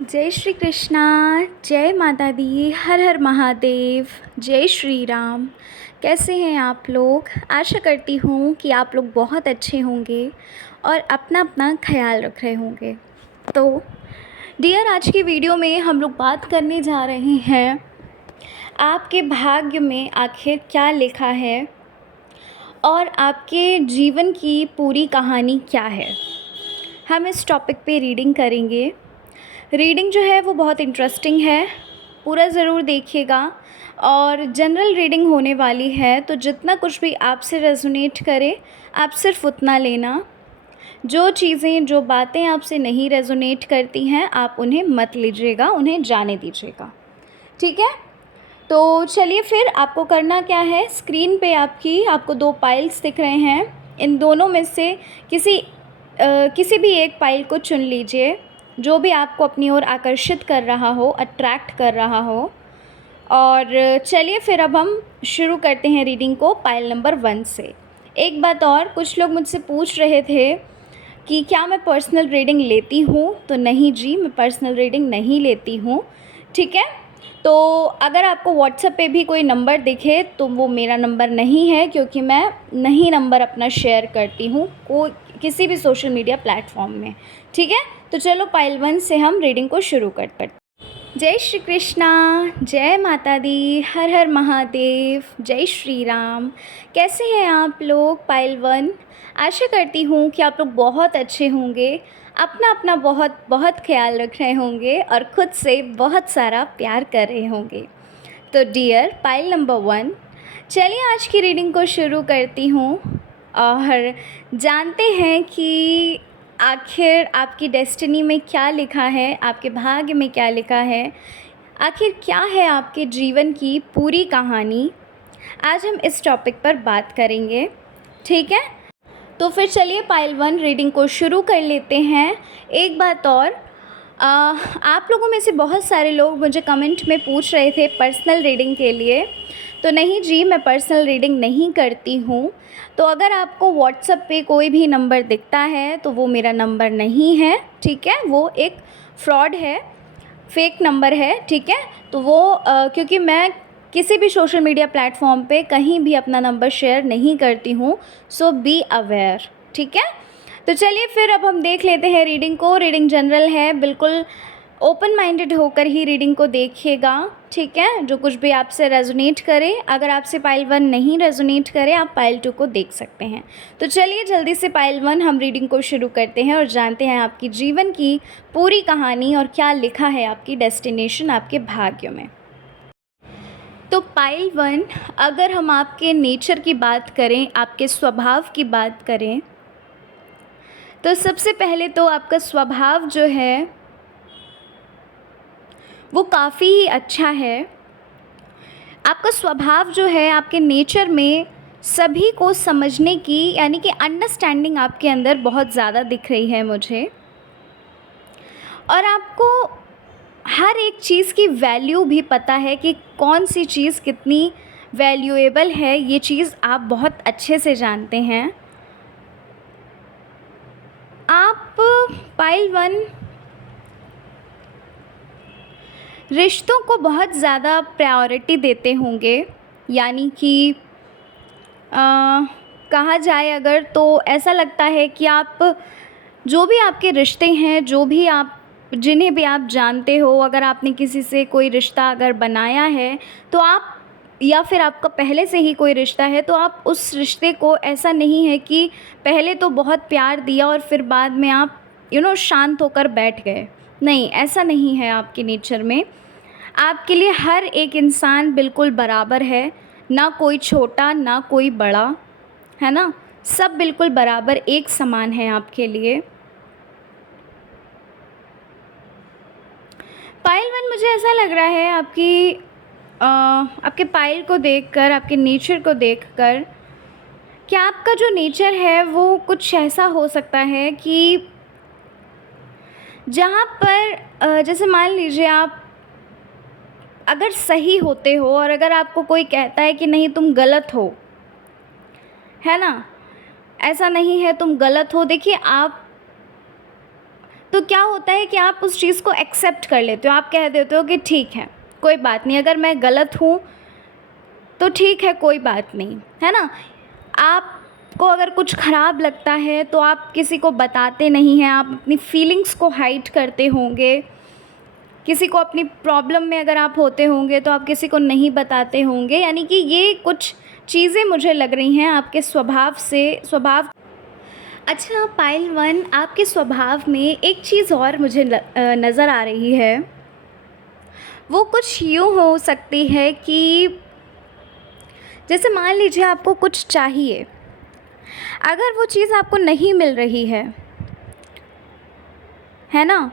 जय श्री कृष्णा। जय माता दी। हर हर महादेव। जय श्री राम। कैसे हैं आप लोग? आशा करती हूँ कि आप लोग बहुत अच्छे होंगे और अपना अपना ख्याल रख रहे होंगे। तो डियर, आज की वीडियो में हम लोग बात करने जा रहे हैं आपके भाग्य में आखिर क्या लिखा है और आपके जीवन की पूरी कहानी क्या है। हम इस टॉपिक पे रीडिंग करेंगे। रीडिंग जो है वो बहुत इंटरेस्टिंग है, पूरा ज़रूर देखिएगा। और जनरल रीडिंग होने वाली है, तो जितना कुछ भी आपसे रेजोनेट करे आप सिर्फ उतना लेना। जो चीज़ें, जो बातें आपसे नहीं रेजोनेट करती हैं आप उन्हें मत लीजिएगा, उन्हें जाने दीजिएगा। ठीक है? तो चलिए फिर आपको करना क्या है। स्क्रीन पे आपको दो पाइल्स दिख रहे हैं। इन दोनों में से किसी भी एक पाइल को चुन लीजिए, जो भी आपको अपनी ओर आकर्षित कर रहा हो, अट्रैक्ट कर रहा हो। और चलिए फिर अब हम शुरू करते हैं रीडिंग को पाइल नंबर 1 से। एक बात और, कुछ लोग मुझसे पूछ रहे थे कि क्या मैं पर्सनल रीडिंग लेती हूँ, तो नहीं जी, मैं पर्सनल रीडिंग नहीं लेती हूँ। ठीक है? तो अगर आपको व्हाट्सएप पे भी कोई नंबर दिखे तो वो मेरा नंबर नहीं है, क्योंकि मैं नहीं नंबर अपना शेयर करती हूँ किसी भी सोशल मीडिया प्लेटफॉर्म में। ठीक है? तो चलो पाइल 1 से हम रीडिंग को शुरू करते हैं। जय श्री कृष्णा। जय माता दी। हर हर महादेव। जय श्री राम। कैसे हैं आप लोग? पाइल 1। आशा करती हूँ कि आप लोग बहुत अच्छे होंगे, अपना अपना बहुत बहुत ख्याल रख रहे होंगे और ख़ुद से बहुत सारा प्यार कर रहे होंगे। तो डियर, पाइल नंबर 1, चलिए आज की रीडिंग को शुरू करती हूँ और जानते हैं कि आखिर आपकी डेस्टिनी में क्या लिखा है, आपके भाग्य में क्या लिखा है, आखिर क्या है आपके जीवन की पूरी कहानी। आज हम इस टॉपिक पर बात करेंगे। ठीक है? तो फिर चलिए पाइल 1 रीडिंग को शुरू कर लेते हैं। एक बात और, आप लोगों में से बहुत सारे लोग मुझे कमेंट में पूछ रहे थे पर्सनल रीडिंग के लिए। तो नहीं जी, मैं पर्सनल रीडिंग नहीं करती हूँ। तो अगर आपको व्हाट्सएप पे कोई भी नंबर दिखता है तो वो मेरा नंबर नहीं है। ठीक है? वो एक फ्रॉड है, फेक नंबर है। ठीक है? तो वो क्योंकि मैं किसी भी सोशल मीडिया प्लेटफॉर्म पे कहीं भी अपना नंबर शेयर नहीं करती हूँ, सो बी अवेयर। ठीक है? तो चलिए फिर अब हम देख लेते हैं रीडिंग को। रीडिंग जनरल है, बिल्कुल ओपन माइंडेड होकर ही रीडिंग को देखिएगा। ठीक है? जो कुछ भी आपसे रेजोनेट करे, अगर आपसे पाइल 1 नहीं रेजोनेट करे आप पाइल 2 को देख सकते हैं। तो चलिए जल्दी से पाइल 1 हम रीडिंग को शुरू करते हैं और जानते हैं आपकी जीवन की पूरी कहानी और क्या लिखा है आपकी डेस्टिनेशन, आपके भाग्य में। तो पाइल 1, अगर हम आपके नेचर की बात करें, आपके स्वभाव की बात करें, तो सबसे पहले तो आपका स्वभाव जो है वो काफ़ी ही अच्छा है। आपका स्वभाव जो है, आपके नेचर में सभी को समझने की, यानी कि अंडरस्टैंडिंग आपके अंदर बहुत ज़्यादा दिख रही है मुझे। और आपको हर एक चीज़ की वैल्यू भी पता है कि कौन सी चीज़ कितनी वैल्यूएबल है, ये चीज़ आप बहुत अच्छे से जानते हैं। आप पाइल 1 रिश्तों को बहुत ज़्यादा प्रायोरिटी देते होंगे, यानी कि कहा जाए अगर तो ऐसा लगता है कि आप जो भी आपके रिश्ते हैं, जो भी आप जिन्हें भी आप जानते हो, अगर आपने किसी से कोई रिश्ता अगर बनाया है तो आप, या फिर आपका पहले से ही कोई रिश्ता है, तो आप उस रिश्ते को, ऐसा नहीं है कि पहले तो बहुत प्यार दिया और फिर बाद में आप शांत होकर बैठ गए। नहीं, ऐसा नहीं है आपके नेचर में। आपके लिए हर एक इंसान बिल्कुल बराबर है, ना कोई छोटा ना कोई बड़ा, है ना? सब बिल्कुल बराबर, एक समान है आपके लिए। पाइल 1, मुझे ऐसा लग रहा है आपके पाइल को देखकर, आपके नेचर को देखकर, कि आपका जो नेचर है वो कुछ ऐसा हो सकता है कि जहाँ पर जैसे मान लीजिए आप अगर सही होते हो और अगर आपको कोई कहता है कि नहीं तुम गलत हो, है ना, ऐसा नहीं है, तुम गलत हो। देखिए, आप तो क्या होता है कि आप उस चीज़ को एक्सेप्ट कर लेते हो, आप कह देते हो कि ठीक है, कोई बात नहीं, अगर मैं गलत हूँ तो ठीक है, कोई बात नहीं, है ना। आपको अगर कुछ ख़राब लगता है तो आप किसी को बताते नहीं हैं, आप अपनी फीलिंग्स को हाइड करते होंगे। किसी को अपनी प्रॉब्लम में अगर आप होते होंगे तो आप किसी को नहीं बताते होंगे, यानी कि ये कुछ चीज़ें मुझे लग रही हैं आपके स्वभाव। अच्छा पायल 1, आपके स्वभाव में एक चीज़ और मुझे नज़र आ रही है। वो कुछ यूँ हो सकती है कि जैसे मान लीजिए आपको कुछ चाहिए, अगर वो चीज़ आपको नहीं मिल रही है ना,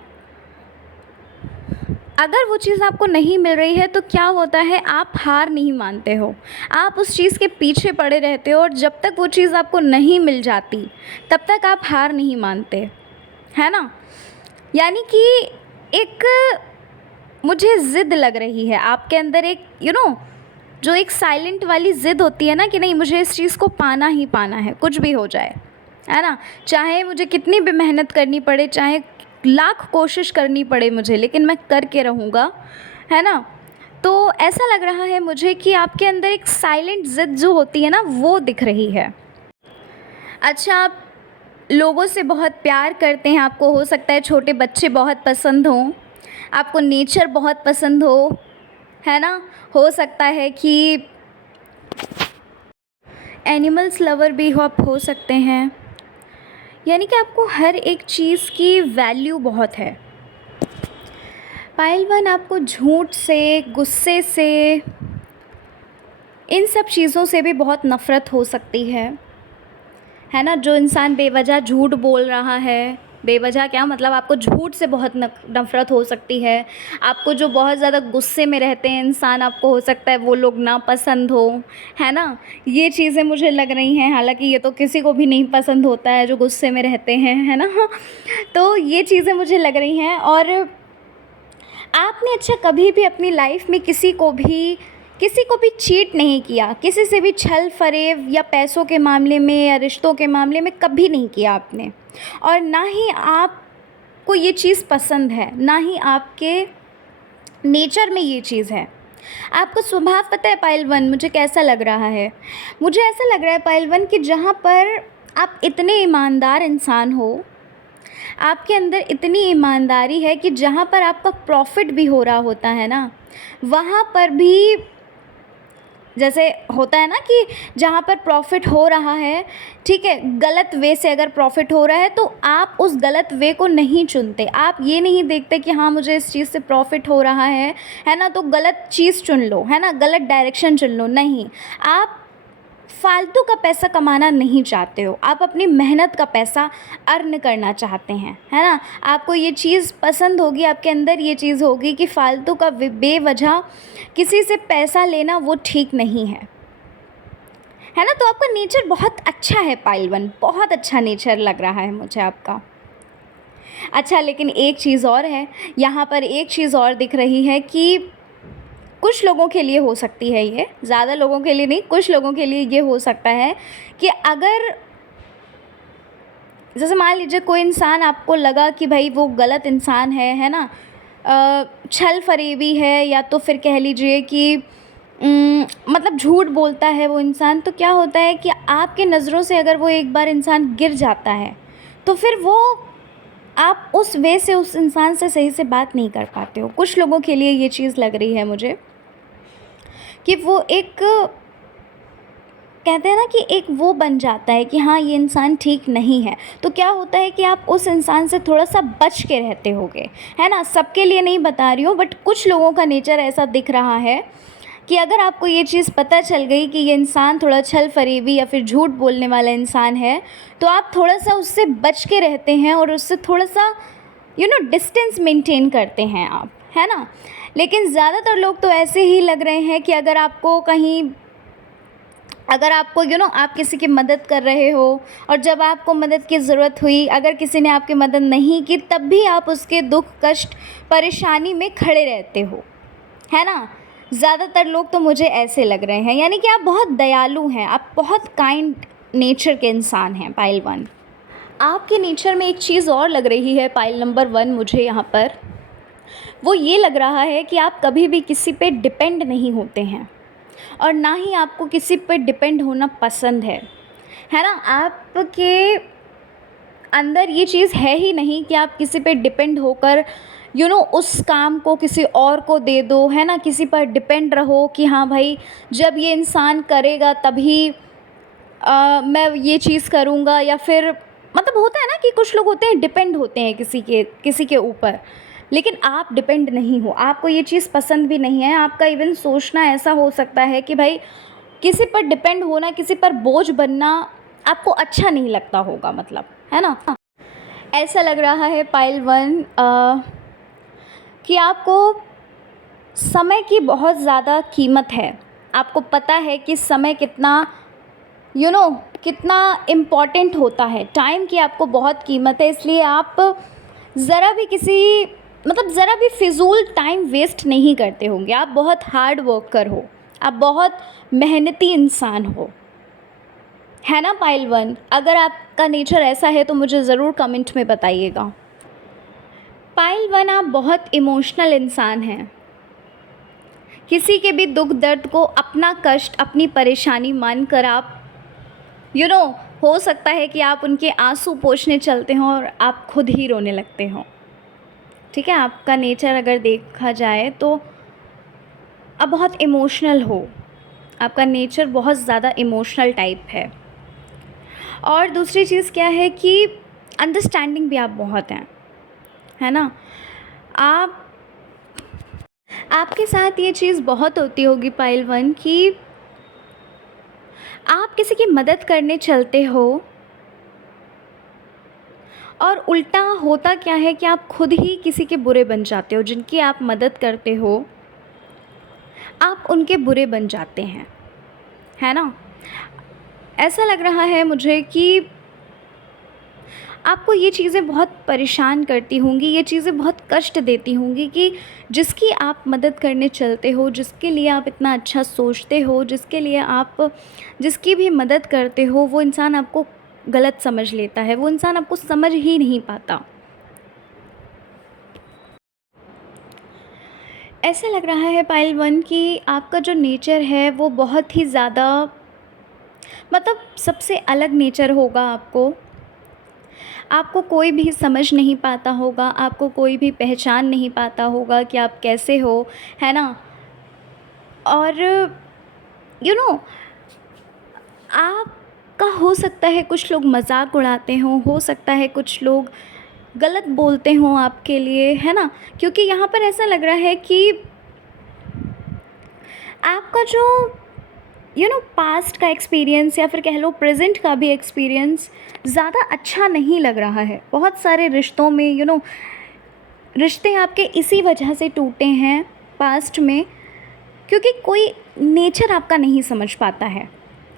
अगर वो चीज़ आपको नहीं मिल रही है तो क्या होता है, आप हार नहीं मानते हो, आप उस चीज़ के पीछे पड़े रहते हो, और जब तक वो चीज़ आपको नहीं मिल जाती तब तक आप हार नहीं मानते, है ना। यानी कि एक मुझे ज़िद लग रही है आपके अंदर, एक जो एक साइलेंट वाली ज़िद होती है ना, कि नहीं मुझे इस चीज़ को पाना ही पाना है, कुछ भी हो जाए, है ना। चाहे मुझे कितनी भी मेहनत करनी पड़े, चाहे लाख कोशिश करनी पड़े मुझे, लेकिन मैं करके रहूँगा, है ना। तो ऐसा लग रहा है मुझे कि आपके अंदर एक साइलेंट ज़िद जो होती है ना, वो दिख रही है। अच्छा, आप लोगों से बहुत प्यार करते हैं, आपको हो सकता है छोटे बच्चे बहुत पसंद हों, आपको नेचर बहुत पसंद है ना। हो सकता है कि एनिमल्स लवर भी आप हो सकते हैं, यानी कि आपको हर एक चीज़ की वैल्यू बहुत है। पायल 1, आपको झूठ से, गुस्से से, इन सब चीज़ों से भी बहुत नफ़रत हो सकती है ना। जो इंसान बेवजह झूठ बोल रहा है, बेवजह क्या मतलब, आपको झूठ से बहुत नफ़रत हो सकती है। आपको जो बहुत ज़्यादा गुस्से में रहते हैं इंसान, आपको हो सकता है वो लोग नापसंद हो, है ना। ये चीज़ें मुझे लग रही हैं, हालांकि ये तो किसी को भी नहीं पसंद होता है जो गुस्से में रहते हैं, है ना। तो ये चीज़ें मुझे लग रही हैं। और आपने अच्छा कभी भी अपनी लाइफ में किसी को भी चीट नहीं किया, किसी से भी छल फरेब, या पैसों के मामले में या रिश्तों के मामले में कभी नहीं किया आपने, और ना ही आपको ये चीज़ पसंद है, ना ही आपके नेचर में ये चीज़ है। आपको स्वभाव पता है पायल 1 मुझे कैसा लग रहा है? मुझे ऐसा लग रहा है पायल 1 कि जहाँ पर आप इतने ईमानदार इंसान हो, आपके अंदर इतनी ईमानदारी है कि जहाँ पर आपका प्रॉफिट भी हो रहा होता है ना, वहाँ पर भी जैसे होता है ना कि जहाँ पर प्रॉफिट हो रहा है, ठीक है, गलत वे से अगर प्रॉफिट हो रहा है तो आप उस गलत वे को नहीं चुनते। आप ये नहीं देखते कि हाँ मुझे इस चीज़ से प्रॉफिट हो रहा है ना, तो गलत चीज़ चुन लो, है ना, गलत डायरेक्शन चुन लो। नहीं, आप फालतू का पैसा कमाना नहीं चाहते हो, आप अपनी मेहनत का पैसा अर्न करना चाहते हैं, है ना। आपको ये चीज़ पसंद होगी, आपके अंदर ये चीज़ होगी कि फालतू का बेवजह किसी से पैसा लेना वो ठीक नहीं है ना। तो आपका नेचर बहुत अच्छा है पायल 1, बहुत अच्छा नेचर लग रहा है मुझे आपका। अच्छा, लेकिन एक चीज़ और है, यहाँ पर एक चीज़ और दिख रही है कि कुछ लोगों के लिए हो सकती है, ये ज़्यादा लोगों के लिए नहीं, कुछ लोगों के लिए ये हो सकता है कि अगर जैसे मान लीजिए कोई इंसान आपको लगा कि भाई वो गलत इंसान है ना, छल फरेबी है, या तो फिर कह लीजिए कि मतलब झूठ बोलता है वो इंसान, तो क्या होता है कि आपके नज़रों से अगर वो एक बार इंसान गिर जाता है तो फिर वो आप उस वे से उस इंसान से सही से बात नहीं कर पाते हो। कुछ लोगों के लिए ये चीज़ लग रही है मुझे कि वो एक कहते हैं ना कि एक वो बन जाता है कि हाँ ये इंसान ठीक नहीं है, तो क्या होता है कि आप उस इंसान से थोड़ा सा बच के रहते होगे, है ना। सबके लिए नहीं बता रही हूँ, बट कुछ लोगों का नेचर ऐसा दिख रहा है कि अगर आपको ये चीज़ पता चल गई कि ये इंसान थोड़ा छल फरेबी या फिर झूठ बोलने वाला इंसान है, तो आप थोड़ा सा उससे बच के रहते हैं और उससे थोड़ा सा डिस्टेंस मेंटेन करते हैं आप, है ना। लेकिन ज़्यादातर लोग तो ऐसे ही लग रहे हैं कि अगर आपको आप किसी की मदद कर रहे हो, और जब आपको मदद की ज़रूरत हुई, अगर किसी ने आपकी मदद नहीं की, तब भी आप उसके दुख कष्ट परेशानी में खड़े रहते हो, है ना। ज़्यादातर लोग तो मुझे ऐसे लग रहे हैं, यानी कि आप बहुत दयालु हैं, आप बहुत काइंड नेचर के इंसान हैं पायल 1। आपके नेचर में एक चीज़ और लग रही है पाइल नंबर 1 मुझे यहाँ पर, वो ये लग रहा है कि आप कभी भी किसी पे डिपेंड नहीं होते हैं और ना ही आपको किसी पे डिपेंड होना पसंद है ना? आपके अंदर ये चीज़ है ही नहीं कि आप किसी पे डिपेंड होकर उस काम को किसी और को दे दो, है ना? किसी पर डिपेंड रहो कि हाँ भाई, जब ये इंसान करेगा तभी मैं ये चीज़ करूँगा, या फिर मतलब होता है ना कि कुछ लोग होते हैं डिपेंड होते हैं किसी के ऊपर, लेकिन आप डिपेंड नहीं हो। आपको ये चीज़ पसंद भी नहीं है। आपका इवन सोचना ऐसा हो सकता है कि भाई किसी पर डिपेंड होना, किसी पर बोझ बनना आपको अच्छा नहीं लगता होगा, मतलब, है ना? ऐसा लग रहा है पाइल 1 कि आपको समय की बहुत ज़्यादा कीमत है। आपको पता है कि समय कितना कितना इम्पॉर्टेंट होता है। टाइम की आपको बहुत कीमत है, इसलिए आप ज़रा भी फ़िज़ूल टाइम वेस्ट नहीं करते होंगे। आप बहुत हार्ड वर्कर हो, आप बहुत मेहनती इंसान हो, है ना पाइल 1? अगर आपका नेचर ऐसा है तो मुझे ज़रूर कमेंट में बताइएगा। पाइल 1, आप बहुत इमोशनल इंसान हैं। किसी के भी दुख दर्द को अपना कष्ट, अपनी परेशानी मानकर आप हो सकता है कि आप उनके आंसू पोंछने चलते हों और आप खुद ही रोने लगते हों। ठीक है, आपका नेचर अगर देखा जाए तो आप बहुत इमोशनल हो। आपका नेचर बहुत ज़्यादा इमोशनल टाइप है। और दूसरी चीज़ क्या है कि अंडरस्टैंडिंग भी आप बहुत हैं, है ना? आपके साथ ये चीज़ बहुत होती होगी पाइल 1 कि आप किसी की मदद करने चलते हो और उल्टा होता क्या है कि आप खुद ही किसी के बुरे बन जाते हो। जिनकी आप मदद करते हो आप उनके बुरे बन जाते हैं, है ना? ऐसा लग रहा है मुझे कि आपको ये चीज़ें बहुत परेशान करती होंगी, ये चीज़ें बहुत कष्ट देती होंगी कि जिसकी आप मदद करने चलते हो, जिसके लिए आप इतना अच्छा सोचते हो, जिसके लिए आप जिसकी भी मदद करते हो, वो इंसान आपको गलत समझ लेता है, वो इंसान आपको समझ ही नहीं पाता। ऐसा लग रहा है पाइल 1 कि आपका जो नेचर है वो बहुत ही ज़्यादा, मतलब सबसे अलग नेचर होगा। आपको कोई भी समझ नहीं पाता होगा, आपको कोई भी पहचान नहीं पाता होगा कि आप कैसे हो, है ना? और आपका हो सकता है कुछ लोग मज़ाक उड़ाते हों, हो सकता है कुछ लोग गलत बोलते हों आपके लिए, है ना? क्योंकि यहाँ पर ऐसा लग रहा है कि आपका जो पास्ट का एक्सपीरियंस, या फिर कह लो प्रेजेंट का भी एक्सपीरियंस ज़्यादा अच्छा नहीं लग रहा है। बहुत सारे रिश्तों में रिश्ते आपके इसी वजह से टूटे हैं पास्ट में, क्योंकि कोई नेचर आपका नहीं समझ पाता है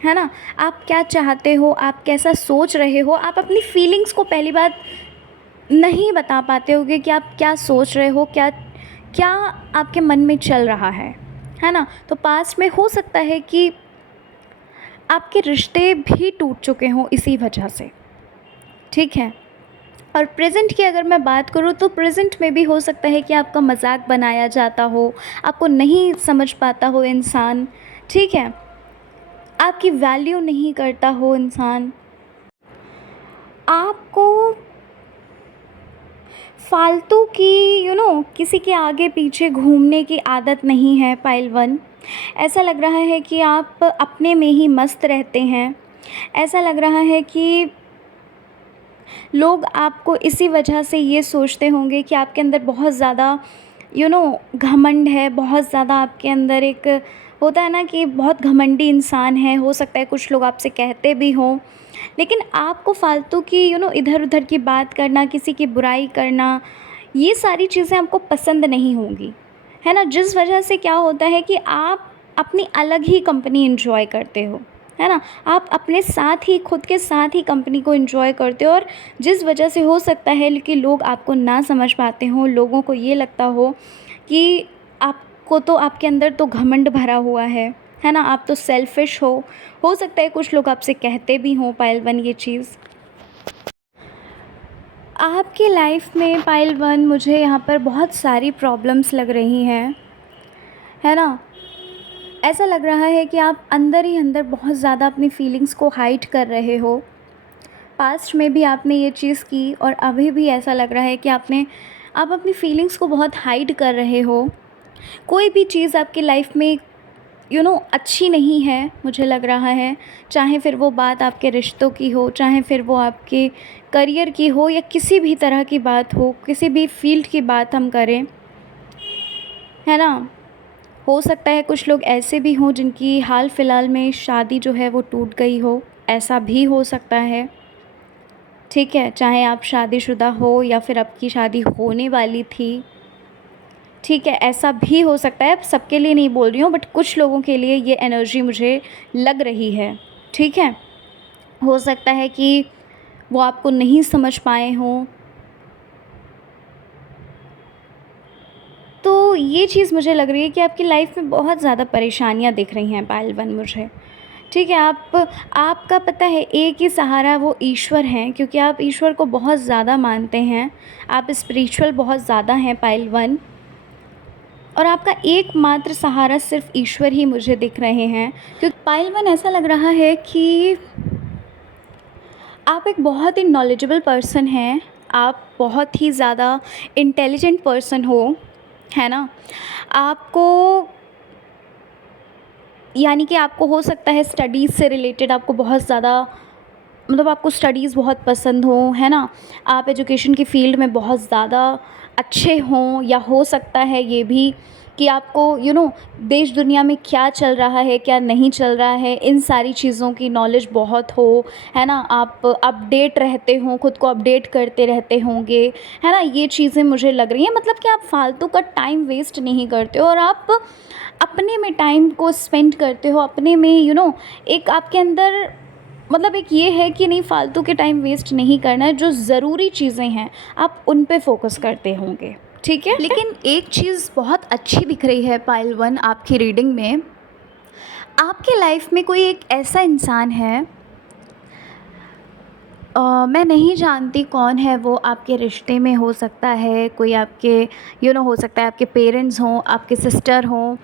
ना? आप क्या चाहते हो, आप कैसा सोच रहे हो, आप अपनी फीलिंग्स को पहली बात नहीं बता पाते होगे कि आप क्या सोच रहे हो, क्या क्या आपके मन में चल रहा है ना? तो पास्ट में हो सकता है कि आपके रिश्ते भी टूट चुके हों इसी वजह से, ठीक है? और प्रेजेंट की अगर मैं बात करूँ तो प्रेजेंट में भी हो सकता है कि आपका मजाक बनाया जाता हो, आपको नहीं समझ पाता हो इंसान, ठीक है? आपकी वैल्यू नहीं करता हो इंसान। आपको फालतू की किसी के आगे पीछे घूमने की आदत नहीं है पाइल 1। ऐसा लग रहा है कि आप अपने में ही मस्त रहते हैं। ऐसा लग रहा है कि लोग आपको इसी वजह से ये सोचते होंगे कि आपके अंदर बहुत ज़्यादा घमंड है, बहुत ज़्यादा आपके अंदर एक होता है ना कि बहुत घमंडी इंसान है। हो सकता है कुछ लोग आपसे कहते भी हों, लेकिन आपको फालतू की इधर उधर की बात करना, किसी की बुराई करना, ये सारी चीज़ें आपको पसंद नहीं होंगी, है ना? जिस वजह से क्या होता है कि आप अपनी अलग ही कंपनी एंजॉय करते हो, है ना? आप अपने साथ ही, खुद के साथ ही कंपनी को एंजॉय करते हो, और जिस वजह से हो सकता है कि लोग आपको ना समझ पाते हों, लोगों को ये लगता हो कि आपको तो, आपके अंदर तो घमंड भरा हुआ है ना? आप तो सेल्फिश हो सकता है कुछ लोग आपसे कहते भी हों पाइल 1 ये चीज़। आपकी लाइफ में पाइल वन मुझे यहाँ पर बहुत सारी प्रॉब्लम्स लग रही हैं, है ना। ऐसा लग रहा है कि आप अंदर ही अंदर बहुत ज़्यादा अपनी फीलिंग्स को हाइड कर रहे हो। पास्ट में भी आपने ये चीज़ की और अभी भी ऐसा लग रहा है कि आप अपनी फीलिंग्स को बहुत हाइड कर रहे हो। कोई भी चीज़ आपकी लाइफ में अच्छी नहीं है, मुझे लग रहा है। चाहे फिर वो बात आपके रिश्तों की हो, चाहे फिर वो आपके करियर की हो, या किसी भी तरह की बात हो, किसी भी फील्ड की बात हम करें, है ना। हो सकता है कुछ लोग ऐसे भी हों जिनकी हाल फिलहाल में शादी जो है वो टूट गई हो, ऐसा भी हो सकता है। ठीक है, चाहे आप शादीशुदा हो या फिर आपकी शादी होने वाली थी, ठीक है, ऐसा भी हो सकता है। अब सबके लिए नहीं बोल रही हूँ, बट कुछ लोगों के लिए ये एनर्जी मुझे लग रही है। ठीक है, हो सकता है कि वो आपको नहीं समझ पाए हों। तो ये चीज़ मुझे लग रही है कि आपकी लाइफ में बहुत ज़्यादा परेशानियाँ दिख रही हैं पायल वन मुझे। ठीक है, आपका पता है एक ही सहारा वो ईश्वर हैं, क्योंकि आप ईश्वर को बहुत ज़्यादा मानते हैं। आप स्पिरिचुअल बहुत ज़्यादा हैं पायल वन, और आपका एकमात्र सहारा सिर्फ ईश्वर ही मुझे दिख रहे हैं। क्योंकि पायल वन ऐसा लग रहा है कि आप एक बहुत ही नॉलेजेबल पर्सन हैं, आप बहुत ही ज़्यादा इंटेलिजेंट पर्सन हो, है ना। आपको यानी कि आपको हो सकता है स्टडीज़ से रिलेटेड आपको बहुत ज़्यादा आपको स्टडीज़ बहुत पसंद हो, है ना। आप एजुकेशन की फ़ील्ड में बहुत ज़्यादा अच्छे हों, या हो सकता है ये भी कि आपको देश दुनिया में क्या चल रहा है, क्या नहीं चल रहा है, इन सारी चीज़ों की नॉलेज बहुत हो, है ना। आप अपडेट रहते हों, खुद को अपडेट करते रहते होंगे, है ना। ये चीज़ें मुझे लग रही हैं, मतलब कि आप फालतू का टाइम वेस्ट नहीं करते हो, और आप अपने में टाइम को स्पेंड करते हो, अपने में एक आपके अंदर एक ये है कि नहीं, फालतू के टाइम वेस्ट नहीं करना है। जो ज़रूरी चीज़ें हैं आप उन पे फोकस करते होंगे, ठीक है। लेकिन एक चीज़ बहुत अच्छी दिख रही है पायल वन आपकी रीडिंग में। आपके लाइफ में कोई एक ऐसा इंसान है, मैं नहीं जानती कौन है वो, आपके रिश्ते में हो सकता है कोई, आपके हो सकता है आपके पेरेंट्स हों, आपके सिस्टर हों,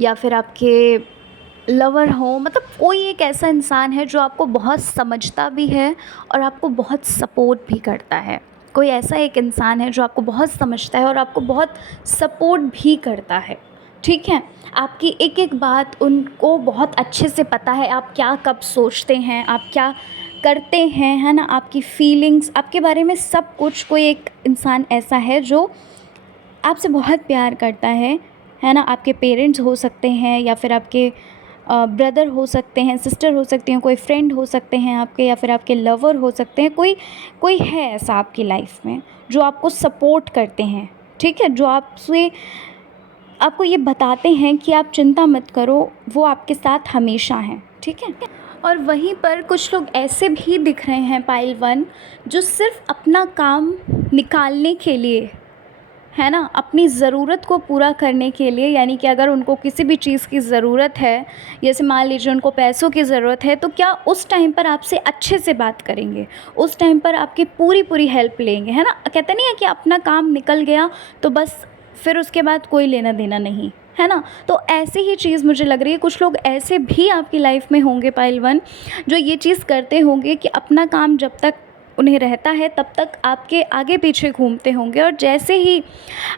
या फिर आपके लवर हो, कोई एक ऐसा इंसान है जो आपको बहुत समझता भी है और आपको बहुत सपोर्ट भी करता है। कोई ऐसा एक इंसान है जो आपको बहुत समझता है और आपको बहुत सपोर्ट भी करता है, ठीक है। आपकी एक एक बात उनको बहुत अच्छे से पता है, आप क्या कब सोचते हैं, आप क्या करते हैं, है ना। आपकी फीलिंग्स, आपके बारे में सब कुछ। कोई एक इंसान ऐसा है जो आपसे बहुत प्यार करता है ना। आपके पेरेंट्स हो सकते हैं, या फिर आपके ब्रदर हो सकते हैं, सिस्टर हो सकती हैं, कोई फ्रेंड हो सकते हैं आपके, या फिर आपके लवर हो सकते हैं। कोई कोई है ऐसा आपकी लाइफ में जो आपको सपोर्ट करते हैं, ठीक है, जो आपको ये बताते हैं कि आप चिंता मत करो, वो आपके साथ हमेशा हैं, ठीक है। और वहीं पर कुछ लोग ऐसे भी दिख रहे हैं पायल वन, जो सिर्फ अपना काम निकालने के लिए, है ना, अपनी ज़रूरत को पूरा करने के लिए, यानी कि अगर उनको किसी भी चीज़ की ज़रूरत है, जैसे मान लीजिए उनको पैसों की ज़रूरत है, तो क्या उस टाइम पर आपसे अच्छे से बात करेंगे, उस टाइम पर आपकी पूरी पूरी हेल्प लेंगे, है ना। कहते नहीं है कि अपना काम निकल गया तो बस फिर उसके बाद कोई लेना देना नहीं, है ना। तो ऐसी ही चीज़ मुझे लग रही है, कुछ लोग ऐसे भी आपकी लाइफ में होंगे पायल वन, जो ये चीज़ करते होंगे कि अपना काम जब तक उन्हें रहता है तब तक आपके आगे पीछे घूमते होंगे, और जैसे ही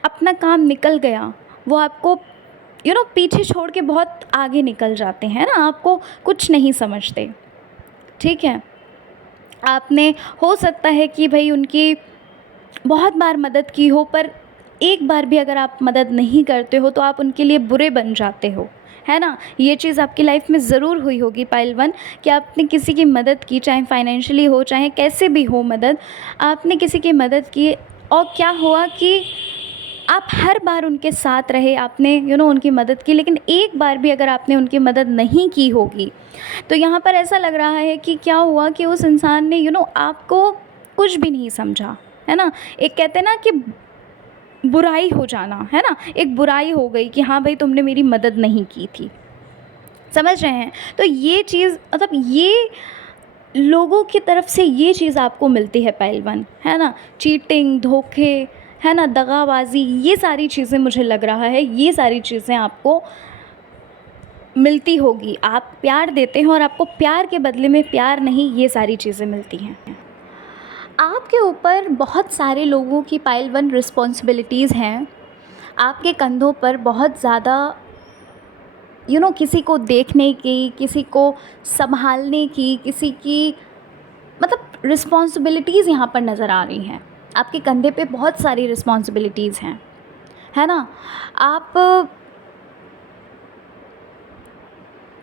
अपना काम निकल गया वो आपको पीछे छोड़ के बहुत आगे निकल जाते हैं ना, आपको कुछ नहीं समझते, ठीक है। आपने हो सकता है कि भाई उनकी बहुत बार मदद की हो, पर एक बार भी अगर आप मदद नहीं करते हो तो आप उनके लिए बुरे बन जाते हो, है ना। ये चीज़ आपकी लाइफ में ज़रूर हुई होगी पायल वन, कि आपने किसी की मदद की, चाहे फाइनेंशियली हो, चाहे कैसे भी हो मदद, आपने किसी की मदद की, और क्या हुआ कि आप हर बार उनके साथ रहे, आपने उनकी मदद की, लेकिन एक बार भी अगर आपने उनकी मदद नहीं की होगी, तो यहाँ पर ऐसा लग रहा है कि क्या हुआ कि उस इंसान ने आपको कुछ भी नहीं समझा, है ना। एक कहते हैं ना कि बुराई हो जाना, है ना, एक बुराई हो गई कि हाँ भाई तुमने मेरी मदद नहीं की थी, समझ रहे हैं। तो ये चीज़ ये लोगों की तरफ से ये चीज़ आपको मिलती है पाइल 1, है ना, चीटिंग, धोखे, है ना, दगाबाजी, ये सारी चीज़ें मुझे लग रहा है ये सारी चीज़ें आपको मिलती होगी। आप प्यार देते हैं और आपको प्यार के बदले में प्यार नहीं, ये सारी चीज़ें मिलती हैं। आपके ऊपर बहुत सारे लोगों की पाइल 1 रिस्पॉन्सिबिलिटीज़ हैं। आपके कंधों पर बहुत ज़्यादा किसी को देखने की, किसी को संभालने की, किसी की मतलब रिस्पॉन्सिबिलिटीज़ यहाँ पर नज़र आ रही हैं। आपके कंधे पे बहुत सारी रिस्पॉन्सिबिलिटीज़ हैं, है ना। आप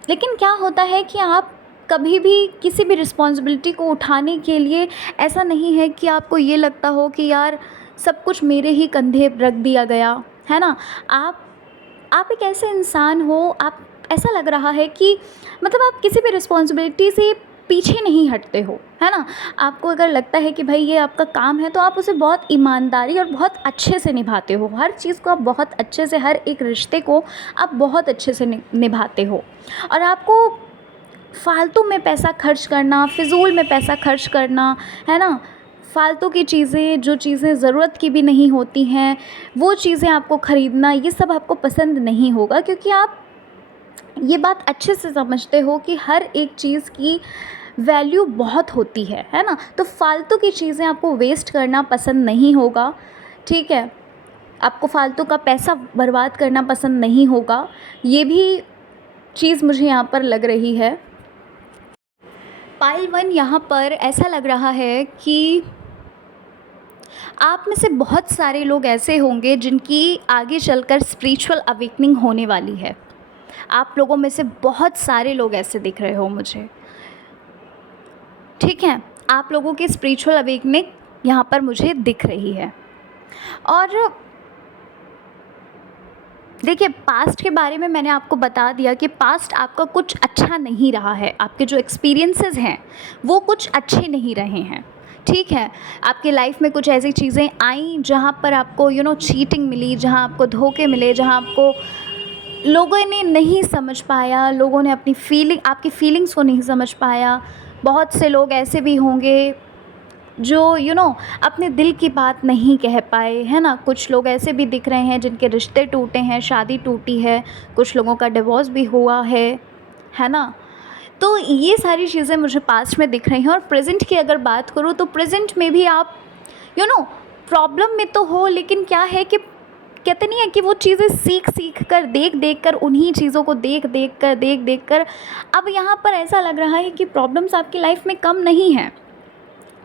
लेकिन क्या होता है कि आप कभी भी किसी भी रिस्पॉन्सिबिलिटी को उठाने के लिए ऐसा नहीं है कि आपको ये लगता हो कि यार सब कुछ मेरे ही कंधे रख दिया गया, है ना। आप एक ऐसे इंसान हो, आप ऐसा लग रहा है कि मतलब आप किसी भी रिस्पॉन्सिबिलिटी से पीछे नहीं हटते हो, है ना। आपको अगर लगता है कि भाई ये आपका काम है तो आप उसे बहुत ईमानदारी और बहुत अच्छे से निभाते हो। हर चीज़ को आप बहुत अच्छे से, हर एक रिश्ते को आप बहुत अच्छे से निभाते हो। और आपको फालतू में पैसा खर्च करना, फिजूल में पैसा खर्च करना, है ना, फालतू की चीज़ें, जो चीज़ें ज़रूरत की भी नहीं होती हैं, वो चीज़ें आपको ख़रीदना, ये सब आपको पसंद नहीं होगा, क्योंकि आप ये बात अच्छे से समझते हो कि हर एक चीज़ की वैल्यू बहुत होती है ना। तो फालतू की चीज़ें आपको वेस्ट करना पसंद नहीं होगा, ठीक है। आपको फालतू का पैसा बर्बाद करना पसंद नहीं होगा, ये भी चीज़ मुझे यहाँ पर लग रही है। पाइल 1 यहाँ पर ऐसा लग रहा है कि आप में से बहुत सारे लोग ऐसे होंगे जिनकी आगे चलकर स्पिरिचुअल अवेकनिंग होने वाली है। आप लोगों में से बहुत सारे लोग ऐसे दिख रहे हो मुझे, ठीक है। आप लोगों की स्पिरिचुअल अवेकनिंग यहाँ पर मुझे दिख रही है। और देखिए, पास्ट के बारे में मैंने आपको बता दिया कि पास्ट आपका कुछ अच्छा नहीं रहा है। आपके जो एक्सपीरियंसेस हैं वो कुछ अच्छे नहीं रहे हैं, ठीक है। आपके लाइफ में कुछ ऐसी चीज़ें आईं जहाँ पर आपको चीटिंग मिली, जहाँ आपको धोखे मिले, जहाँ आपको लोगों ने नहीं समझ पाया, लोगों ने आपकी फीलिंग्स को नहीं समझ पाया। बहुत से लोग ऐसे भी होंगे जो अपने दिल की बात नहीं कह पाए, है ना। कुछ लोग ऐसे भी दिख रहे हैं जिनके रिश्ते टूटे हैं, शादी टूटी है, कुछ लोगों का डिवोर्स भी हुआ है ना। तो ये सारी चीज़ें मुझे पास्ट में दिख रही हैं। और प्रेजेंट की अगर बात करूँ तो प्रेजेंट में भी आप प्रॉब्लम में तो हो, लेकिन क्या है कि कहते नहीं है कि वो चीज़ें सीख कर, देख कर, उन्हीं चीज़ों को देख कर अब यहाँ पर ऐसा लग रहा है कि प्रॉब्लम्स आपकी लाइफ में कम नहीं हैं,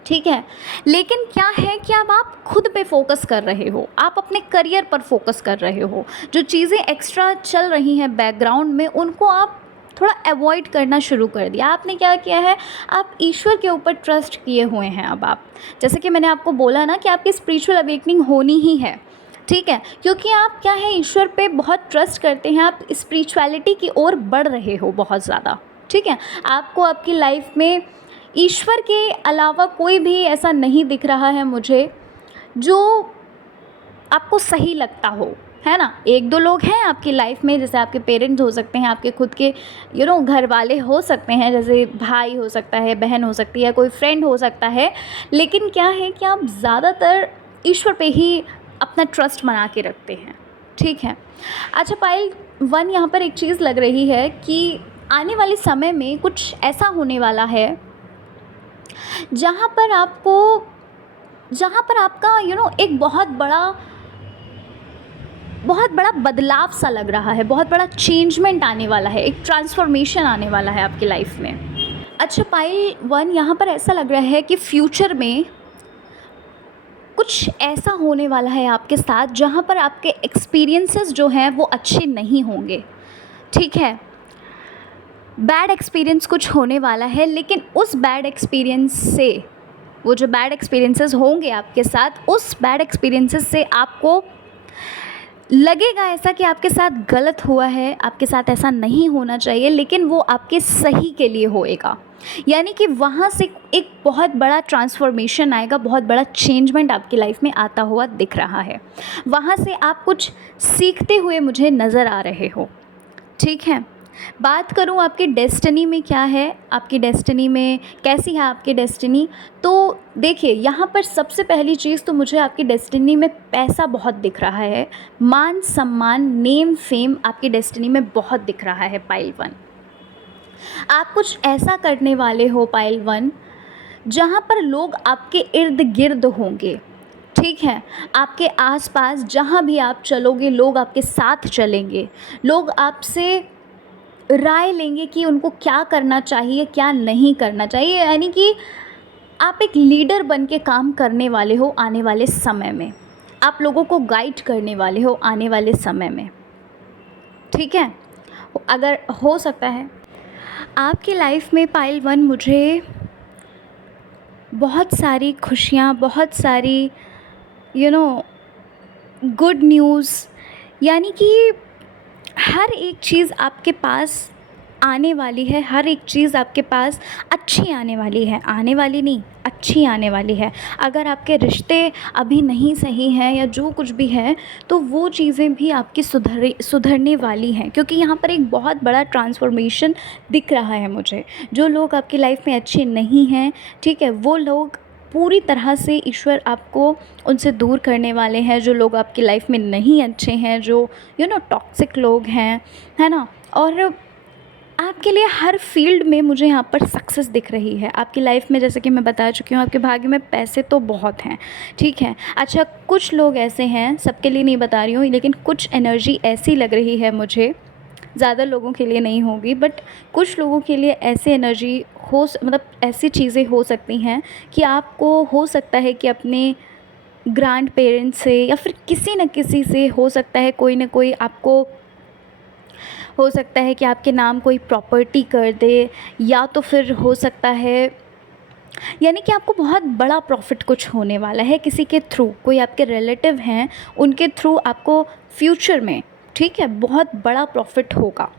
ठीक है। लेकिन क्या है कि अब आप खुद पे फोकस कर रहे हो, आप अपने करियर पर फोकस कर रहे हो। जो चीज़ें एक्स्ट्रा चल रही हैं बैकग्राउंड में, उनको आप थोड़ा अवॉइड करना शुरू कर दिया। आपने क्या किया है, आप ईश्वर के ऊपर ट्रस्ट किए हुए हैं। अब आप, जैसे कि मैंने आपको बोला ना कि आपकी स्पिरिचुअल अवेकनिंग होनी ही है, ठीक है, क्योंकि आप क्या है, ईश्वर पे बहुत ट्रस्ट करते हैं। आप स्पिरिचुअलिटी की ओर बढ़ रहे हो बहुत ज़्यादा, ठीक है। आपको आपकी लाइफ में ईश्वर के अलावा कोई भी ऐसा नहीं दिख रहा है मुझे जो आपको सही लगता हो, है ना। एक दो लोग हैं आपकी लाइफ में, जैसे आपके पेरेंट्स हो सकते हैं, आपके खुद के घर वाले हो सकते हैं, जैसे भाई हो सकता है, बहन हो सकती है, कोई फ्रेंड हो सकता है। लेकिन क्या है कि आप ज़्यादातर ईश्वर पे ही अपना ट्रस्ट बना के रखते हैं, ठीक है। अच्छा, पाइल 1 यहाँ पर एक चीज़ लग रही है कि आने वाले समय में कुछ ऐसा होने वाला है जहाँ पर आपका एक बहुत बड़ा बदलाव सा लग रहा है, बहुत बड़ा चेंजमेंट आने वाला है, एक ट्रांसफॉर्मेशन आने वाला है आपकी लाइफ में। अच्छा, पाइल 1 यहाँ पर ऐसा लग रहा है कि फ्यूचर में कुछ ऐसा होने वाला है आपके साथ जहाँ पर आपके एक्सपीरियंसेस जो हैं वो अच्छे नहीं होंगे, ठीक है। बैड एक्सपीरियंस कुछ होने वाला है, लेकिन उस बैड एक्सपीरियंस से, वो जो बैड एक्सपीरियंसेस होंगे आपके साथ, उस बैड एक्सपीरियंसेस से आपको लगेगा ऐसा कि आपके साथ गलत हुआ है, आपके साथ ऐसा नहीं होना चाहिए, लेकिन वो आपके सही के लिए होएगा। यानी कि वहाँ से एक बहुत बड़ा ट्रांसफॉर्मेशन आएगा, बहुत बड़ा चेंजमेंट आपकी लाइफ में आता हुआ दिख रहा है। वहाँ से आप कुछ सीखते हुए मुझे नज़र आ रहे हो, ठीक है। बात करूँ आपकी डेस्टिनी में क्या है, आपकी डेस्टिनी में कैसी है आपकी डेस्टिनी, तो देखिए यहाँ पर सबसे पहली चीज़ तो मुझे आपकी डेस्टिनी में पैसा बहुत दिख रहा है, मान सम्मान, नेम फेम आपकी डेस्टिनी में बहुत दिख रहा है पाइल वन। आप कुछ ऐसा करने वाले हो पाइल वन, जहाँ पर लोग आपके इर्द गिर्द होंगे, ठीक है। आपके आसपास जहाँ भी आप चलोगे लोग आपके साथ चलेंगे, लोग आपसे राय लेंगे कि उनको क्या करना चाहिए क्या नहीं करना चाहिए, यानी कि आप एक लीडर बन के काम करने वाले हो आने वाले समय में, आप लोगों को गाइड करने वाले हो आने वाले समय में, ठीक है। अगर हो सकता है आपकी लाइफ में पाइल वन, मुझे बहुत सारी खुशियाँ, बहुत सारी गुड न्यूज़, यानी कि हर एक चीज़ आपके पास आने वाली है, हर एक चीज़ आपके पास अच्छी आने वाली है, आने वाली नहीं अच्छी आने वाली है। अगर आपके रिश्ते अभी नहीं सही हैं या जो कुछ भी है, तो वो चीज़ें भी आपकी सुधरने वाली हैं, क्योंकि यहाँ पर एक बहुत बड़ा ट्रांसफॉर्मेशन दिख रहा है मुझे। जो लोग आपकी लाइफ में अच्छे नहीं हैं, ठीक है, वो लोग पूरी तरह से ईश्वर आपको उनसे दूर करने वाले हैं। जो लोग आपकी लाइफ में नहीं अच्छे हैं, जो टॉक्सिक लोग हैं, है ना, और आपके लिए हर फील्ड में मुझे यहाँ पर सक्सेस दिख रही है आपकी लाइफ में। जैसे कि मैं बता चुकी हूँ, आपके भाग्य में पैसे तो बहुत हैं, ठीक है। अच्छा, कुछ लोग ऐसे हैं, सबके लिए नहीं बता रही हूँ, लेकिन कुछ एनर्जी ऐसी लग रही है मुझे, ज़्यादा लोगों के लिए नहीं होगी, बट कुछ लोगों के लिए ऐसी एनर्जी मतलब ऐसी चीज़ें हो सकती हैं कि आपको हो सकता है कि अपने ग्रैंड पेरेंट्स से या फिर किसी न किसी से हो सकता है, कोई ना कोई आपको हो सकता है कि आपके नाम कोई प्रॉपर्टी कर दे, या तो फिर हो सकता है, यानी कि आपको बहुत बड़ा प्रॉफिट कुछ होने वाला है किसी के थ्रू, कोई आपके रिलेटिव हैं उनके थ्रू आपको फ्यूचर में, ठीक है, बहुत बड़ा प्रॉफिट होगा।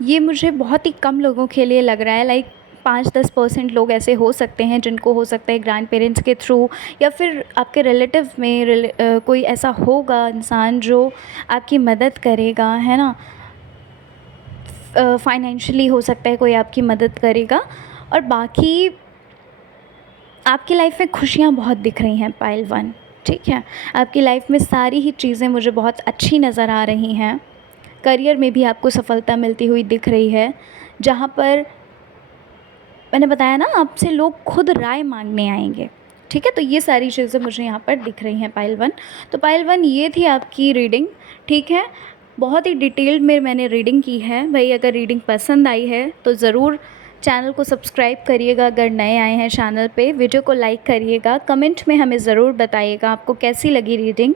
ये मुझे बहुत ही कम लोगों के लिए लग रहा है, लाइक 5-10% लोग ऐसे हो सकते हैं जिनको हो सकता है ग्रैंड पेरेंट्स के थ्रू या फिर आपके रिलेटिव में कोई ऐसा होगा इंसान जो आपकी मदद करेगा, है ना, फाइनेंशियली हो सकता है कोई आपकी मदद करेगा। और बाकी आपकी लाइफ में खुशियाँ बहुत दिख रही हैं पाइल वन, ठीक है। आपकी लाइफ में सारी ही चीज़ें मुझे बहुत अच्छी नज़र आ रही हैं। करियर में भी आपको सफलता मिलती हुई दिख रही है, जहाँ पर मैंने बताया ना, आपसे लोग खुद राय मांगने आएंगे, ठीक है। तो ये सारी चीज़ें मुझे यहाँ पर दिख रही हैं पाइल वन। तो पाइल वन, ये थी आपकी रीडिंग, ठीक है। बहुत ही डिटेल्ड में मैंने रीडिंग की है भाई। अगर रीडिंग पसंद आई है तो ज़रूर चैनल को सब्सक्राइब करिएगा, अगर नए आए हैं चैनल पे वीडियो को लाइक करिएगा, कमेंट में हमें ज़रूर बताइएगा आपको कैसी लगी रीडिंग,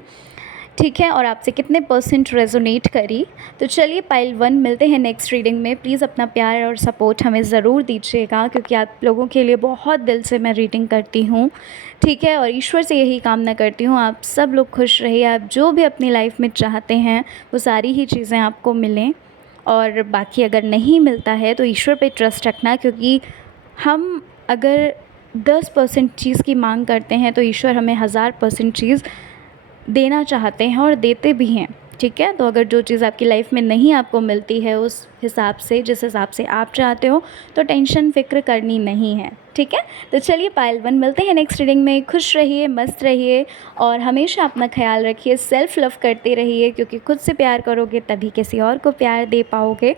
ठीक है, और आपसे कितने % रेजोनेट करी। तो चलिए पाइल वन, मिलते हैं नेक्स्ट रीडिंग में। प्लीज़ अपना प्यार और सपोर्ट हमें ज़रूर दीजिएगा, क्योंकि आप लोगों के लिए बहुत दिल से मैं रीडिंग करती हूँ, ठीक है। और ईश्वर से यही कामना करती हूँ आप सब लोग खुश रहिए, आप जो भी अपनी लाइफ में चाहते हैं वो सारी ही चीज़ें आपको मिलें। और बाकी अगर नहीं मिलता है तो ईश्वर पे ट्रस्ट रखना, क्योंकि हम अगर 10% चीज़ की मांग करते हैं तो ईश्वर हमें 1000% चीज़ देना चाहते हैं और देते भी हैं, ठीक है। तो अगर जो चीज़ आपकी लाइफ में नहीं आपको मिलती है उस हिसाब से, जिस हिसाब से आप चाहते हो, तो टेंशन फ़िक्र करनी नहीं है, ठीक है। तो चलिए पाइल वन, मिलते हैं नेक्स्ट रीडिंग में। खुश रहिए, मस्त रहिए और हमेशा अपना ख्याल रखिए, सेल्फ़ लव करते रहिए, क्योंकि खुद से प्यार करोगे तभी किसी और को प्यार दे पाओगे,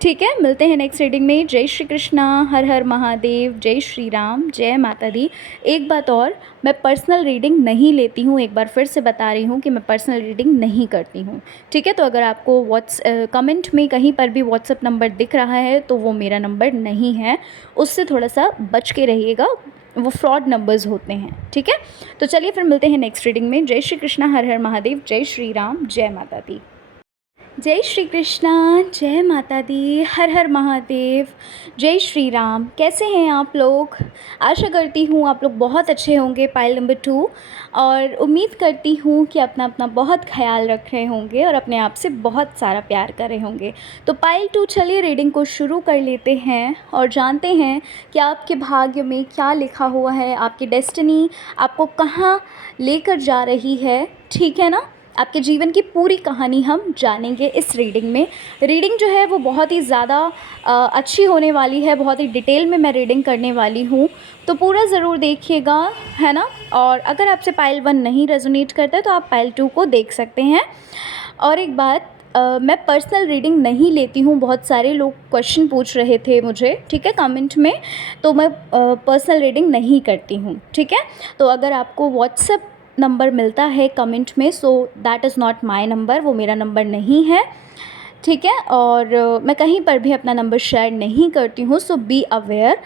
ठीक है। मिलते हैं नेक्स्ट रीडिंग में। जय श्री कृष्णा, हर हर महादेव, जय श्री राम, जय माता दी। एक बात और, मैं पर्सनल रीडिंग नहीं लेती हूँ, एक बार फिर से बता रही हूँ कि मैं पर्सनल रीडिंग नहीं करती हूँ, ठीक है। तो अगर आपको कमेंट में कहीं पर भी व्हाट्सएप नंबर दिख रहा है तो वो मेरा नंबर नहीं है, उससे थोड़ा सा बच के रहिएगा, वो फ्रॉड नंबर्स होते हैं, ठीक है। तो चलिए फिर मिलते हैं नेक्स्ट रीडिंग में। जय श्री कृष्णा, हर हर महादेव, जय श्री राम, जय माता दी। जय श्री कृष्णा, जय माता दी, हर हर महादेव, जय श्री राम। कैसे हैं आप लोग? आशा करती हूँ आप लोग बहुत अच्छे होंगे, पाइल नंबर 2, और उम्मीद करती हूँ कि अपना अपना बहुत ख्याल रख रहे होंगे और अपने आप से बहुत सारा प्यार कर रहे होंगे। तो पाइल 2, चलिए रीडिंग को शुरू कर लेते हैं और जानते हैं कि आपके भाग्य में क्या लिखा हुआ है, आपकी डेस्टिनी आपको कहाँ लेकर जा रही है, ठीक है ना। आपके जीवन की पूरी कहानी हम जानेंगे इस रीडिंग में। रीडिंग जो है वो बहुत ही ज़्यादा अच्छी होने वाली है, बहुत ही डिटेल में मैं रीडिंग करने वाली हूँ, तो पूरा ज़रूर देखिएगा, है ना। और अगर आपसे पाइल 1 नहीं रेजोनेट करता है तो आप पाइल 2 को देख सकते हैं। और एक बात, मैं पर्सनल रीडिंग नहीं लेती हूँ। बहुत सारे लोग क्वेश्चन पूछ रहे थे मुझे, ठीक है, कमेंट में, तो मैं पर्सनल रीडिंग नहीं करती हूँ, ठीक है। तो अगर आपको व्हाट्सएप नंबर मिलता है कमेंट में, so that is not my number, वो मेरा नंबर नहीं है, ठीक है। और मैं कहीं पर भी अपना नंबर शेयर नहीं करती हूँ, सो बी अवेयर,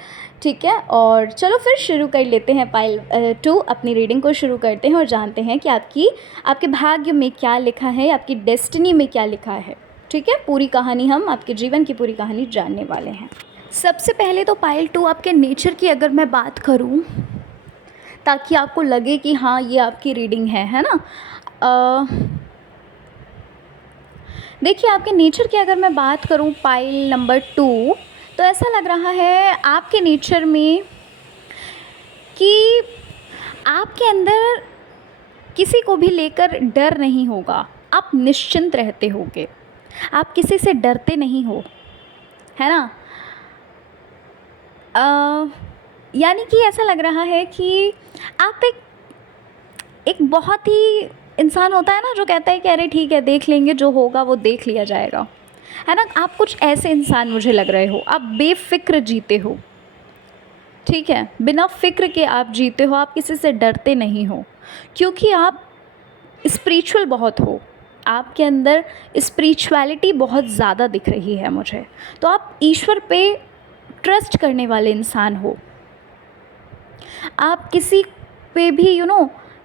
ठीक है। और चलो फिर शुरू कर लेते हैं पाइल 2, अपनी रीडिंग को शुरू करते हैं और जानते हैं कि आपके भाग्य में क्या लिखा है, आपकी डेस्टिनी में क्या लिखा है, ठीक है। पूरी कहानी, हम आपके जीवन की पूरी कहानी जानने वाले हैं। सबसे पहले तो पाइल 2 आपके नेचर की अगर मैं बात करूँ, ताकि आपको लगे कि हाँ ये आपकी रीडिंग है ना। देखिए, आपके नेचर की अगर मैं बात करूँ पाइल नंबर 2, तो ऐसा लग रहा है आपके नेचर में कि आपके अंदर किसी को भी लेकर डर नहीं होगा, आप निश्चिंत रहते होगे, आप किसी से डरते नहीं हो, है ना। यानी कि ऐसा लग रहा है कि आप एक बहुत ही इंसान होता है ना जो कहता है कि अरे ठीक है, देख लेंगे, जो होगा वो देख लिया जाएगा, है ना। आप कुछ ऐसे इंसान मुझे लग रहे हो, आप बेफ़िक्र जीते हो, ठीक है, बिना फ़िक्र के आप जीते हो, आप किसी से डरते नहीं हो, क्योंकि आप स्पिरिचुअल बहुत हो, आपके अंदर स्पिरिचुअलिटी बहुत ज़्यादा दिख रही है मुझे। तो आप ईश्वर पे ट्रस्ट करने वाले इंसान हो, आप किसी पे भी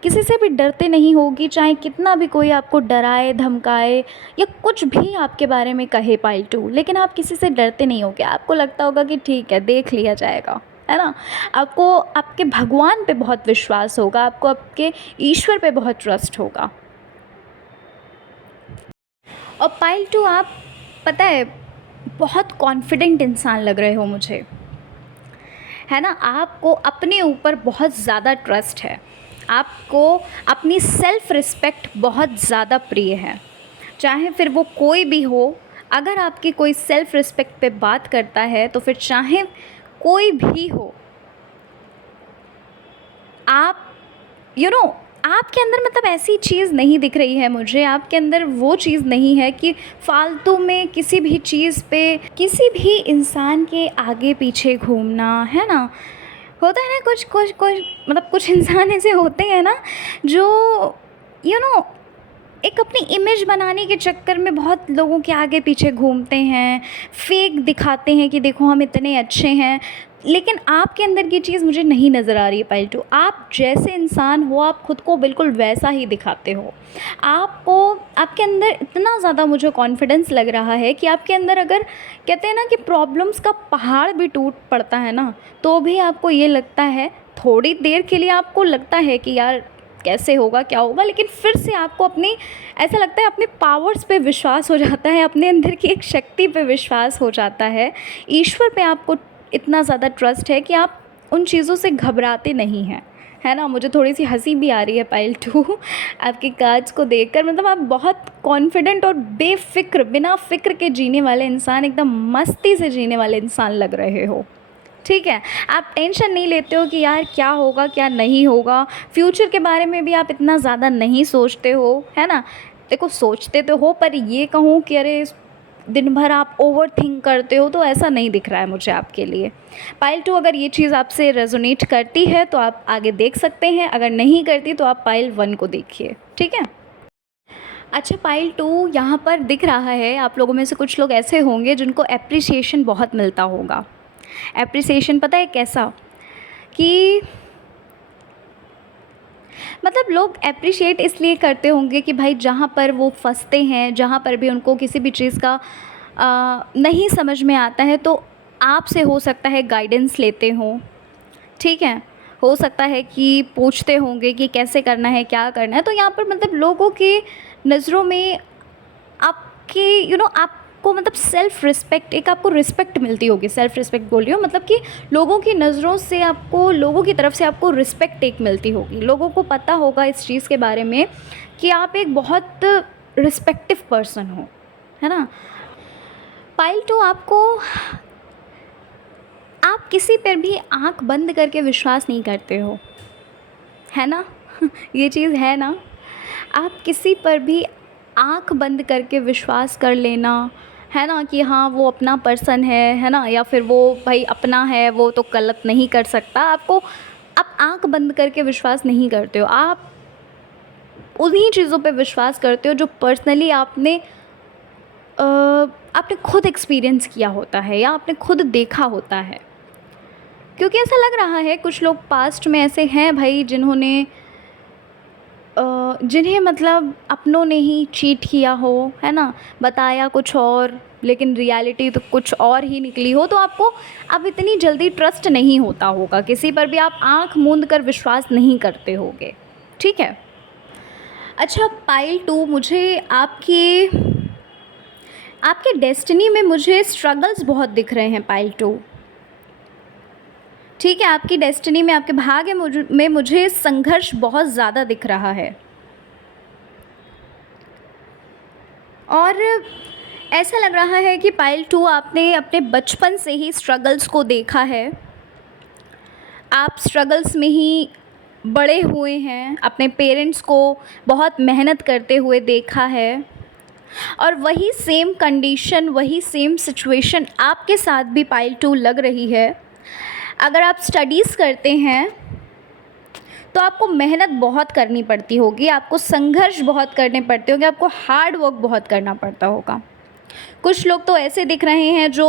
किसी से भी डरते नहीं होगी, चाहे कितना भी कोई आपको डराए धमकाए या कुछ भी आपके बारे में कहे पाइल 2, लेकिन आप किसी से डरते नहीं होगे। आपको लगता होगा कि ठीक है, देख लिया जाएगा, है ना। आपको आपके भगवान पे बहुत विश्वास होगा, आपको आपके ईश्वर पे बहुत ट्रस्ट होगा। और पाइल 2, आप पता है बहुत कॉन्फिडेंट इंसान लग रहे हो मुझे, है ना। आपको अपने ऊपर बहुत ज़्यादा ट्रस्ट है, आपको अपनी सेल्फ़ रिस्पेक्ट बहुत ज़्यादा प्रिय है, चाहे फिर वो कोई भी हो। अगर आपकी कोई सेल्फ़ रिस्पेक्ट पे बात करता है तो फिर चाहे कोई भी हो, आप आपके अंदर मतलब ऐसी चीज़ नहीं दिख रही है मुझे, आपके अंदर वो चीज़ नहीं है कि फ़ालतू में किसी भी चीज़ पे किसी भी इंसान के आगे पीछे घूमना, है ना। होता है ना कुछ कुछ कुछ मतलब कुछ इंसान ऐसे होते हैं ना जो यू नो एक अपनी इमेज बनाने के चक्कर में बहुत लोगों के आगे पीछे घूमते हैं, फेक दिखाते हैं कि देखो हम इतने अच्छे हैं, लेकिन आपके अंदर की चीज़ मुझे नहीं नज़र आ रही है पाइल 2। आप जैसे इंसान हो, आप खुद को बिल्कुल वैसा ही दिखाते हो। आपको आपके अंदर इतना ज़्यादा मुझे कॉन्फिडेंस लग रहा है कि आपके अंदर, अगर कहते हैं ना कि प्रॉब्लम्स का पहाड़ भी टूट पड़ता है ना, तो भी आपको ये लगता है, थोड़ी देर के लिए आपको लगता है कि यार कैसे होगा, क्या होगा, लेकिन फिर से आपको ऐसा लगता है अपने पावर्स पे विश्वास हो जाता है, अपने अंदर की एक शक्ति पे विश्वास हो जाता है, ईश्वर पे आपको इतना ज़्यादा ट्रस्ट है कि आप उन चीज़ों से घबराते नहीं हैं, है ना। मुझे थोड़ी सी हंसी भी आ रही है पाइल 2 आपके कार्ड्स को देखकर। मतलब आप बहुत कॉन्फिडेंट और बेफ़िक्र, बिना फ़िक्र के जीने वाले इंसान, एकदम मस्ती से जीने वाले इंसान लग रहे हो, ठीक है। आप टेंशन नहीं लेते हो कि यार क्या होगा क्या नहीं होगा, फ्यूचर के बारे में भी आप इतना ज़्यादा नहीं सोचते हो, है ना। देखो, सोचते तो हो, पर ये कहूँ कि अरे दिन भर आप ओवर थिंक करते हो, तो ऐसा नहीं दिख रहा है मुझे आपके लिए। पाइल 2, अगर ये चीज़ आपसे रेजोनेट करती है तो आप आगे देख सकते हैं, अगर नहीं करती तो आप पाइल 1 को देखिए, ठीक है। अच्छा, पाइल 2 यहाँ पर दिख रहा है, आप लोगों में से कुछ लोग ऐसे होंगे जिनको एप्रिसिएशन बहुत मिलता होगा। एप्रिसिएशन पता है कैसा, कि मतलब लोग एप्रिशिएट इसलिए करते होंगे कि भाई जहाँ पर वो फंसते हैं, जहाँ पर भी उनको किसी भी चीज़ का नहीं समझ में आता है, तो आपसे हो सकता है गाइडेंस लेते हों, ठीक है। हो सकता है कि पूछते होंगे कि कैसे करना है, क्या करना है। तो यहाँ पर मतलब लोगों की नज़रों में आपके आप आपको मतलब सेल्फ़ रिस्पेक्ट, एक आपको रिस्पेक्ट मिलती होगी, सेल्फ़ रिस्पेक्ट बोल रही हूँ मतलब कि लोगों की नज़रों से आपको, लोगों की तरफ से आपको रिस्पेक्ट एक मिलती होगी। लोगों को पता होगा इस चीज़ के बारे में कि आप एक बहुत रिस्पेक्टिव पर्सन हो, है ना। पाइल 2 आपको, आप किसी पर भी आँख बंद करके विश्वास नहीं करते हो, है ना। ये चीज़ है ना, आप किसी पर भी आँख बंद करके विश्वास कर लेना, है ना, कि हाँ वो अपना पर्सन है ना, या फिर वो भाई अपना है, वो तो गलत नहीं कर सकता। आप आँख बंद करके विश्वास नहीं करते हो, आप उन्हीं चीज़ों पे विश्वास करते हो जो पर्सनली आपने खुद एक्सपीरियंस किया होता है या आपने खुद देखा होता है। क्योंकि ऐसा लग रहा है कुछ लोग पास्ट में ऐसे हैं भाई जिन्हें मतलब अपनों ने ही चीट किया हो, है ना, बताया कुछ और लेकिन रियलिटी तो कुछ और ही निकली हो। तो आपको अब इतनी जल्दी ट्रस्ट नहीं होता होगा किसी पर भी, आप आँख मूंद कर विश्वास नहीं करते होगे, ठीक है। अच्छा पाइल 2, मुझे आपके डेस्टिनी में मुझे स्ट्रगल्स बहुत दिख रहे हैं पाइल 2, ठीक है। आपकी डेस्टिनी में, आपके भाग्य में मुझे संघर्ष बहुत ज़्यादा दिख रहा है, और ऐसा लग रहा है कि पाइल 2 आपने अपने बचपन से ही स्ट्रगल्स को देखा है, आप स्ट्रगल्स में ही बड़े हुए हैं, अपने पेरेंट्स को बहुत मेहनत करते हुए देखा है, और वही सेम कंडीशन, वही सेम सिचुएशन आपके साथ भी पाइल 2 लग रही है। अगर आप स्टडीज़ करते हैं तो आपको मेहनत बहुत करनी पड़ती होगी, आपको संघर्ष बहुत करने पड़ते होंगे, आपको हार्ड वर्क बहुत करना पड़ता होगा। कुछ लोग तो ऐसे दिख रहे हैं जो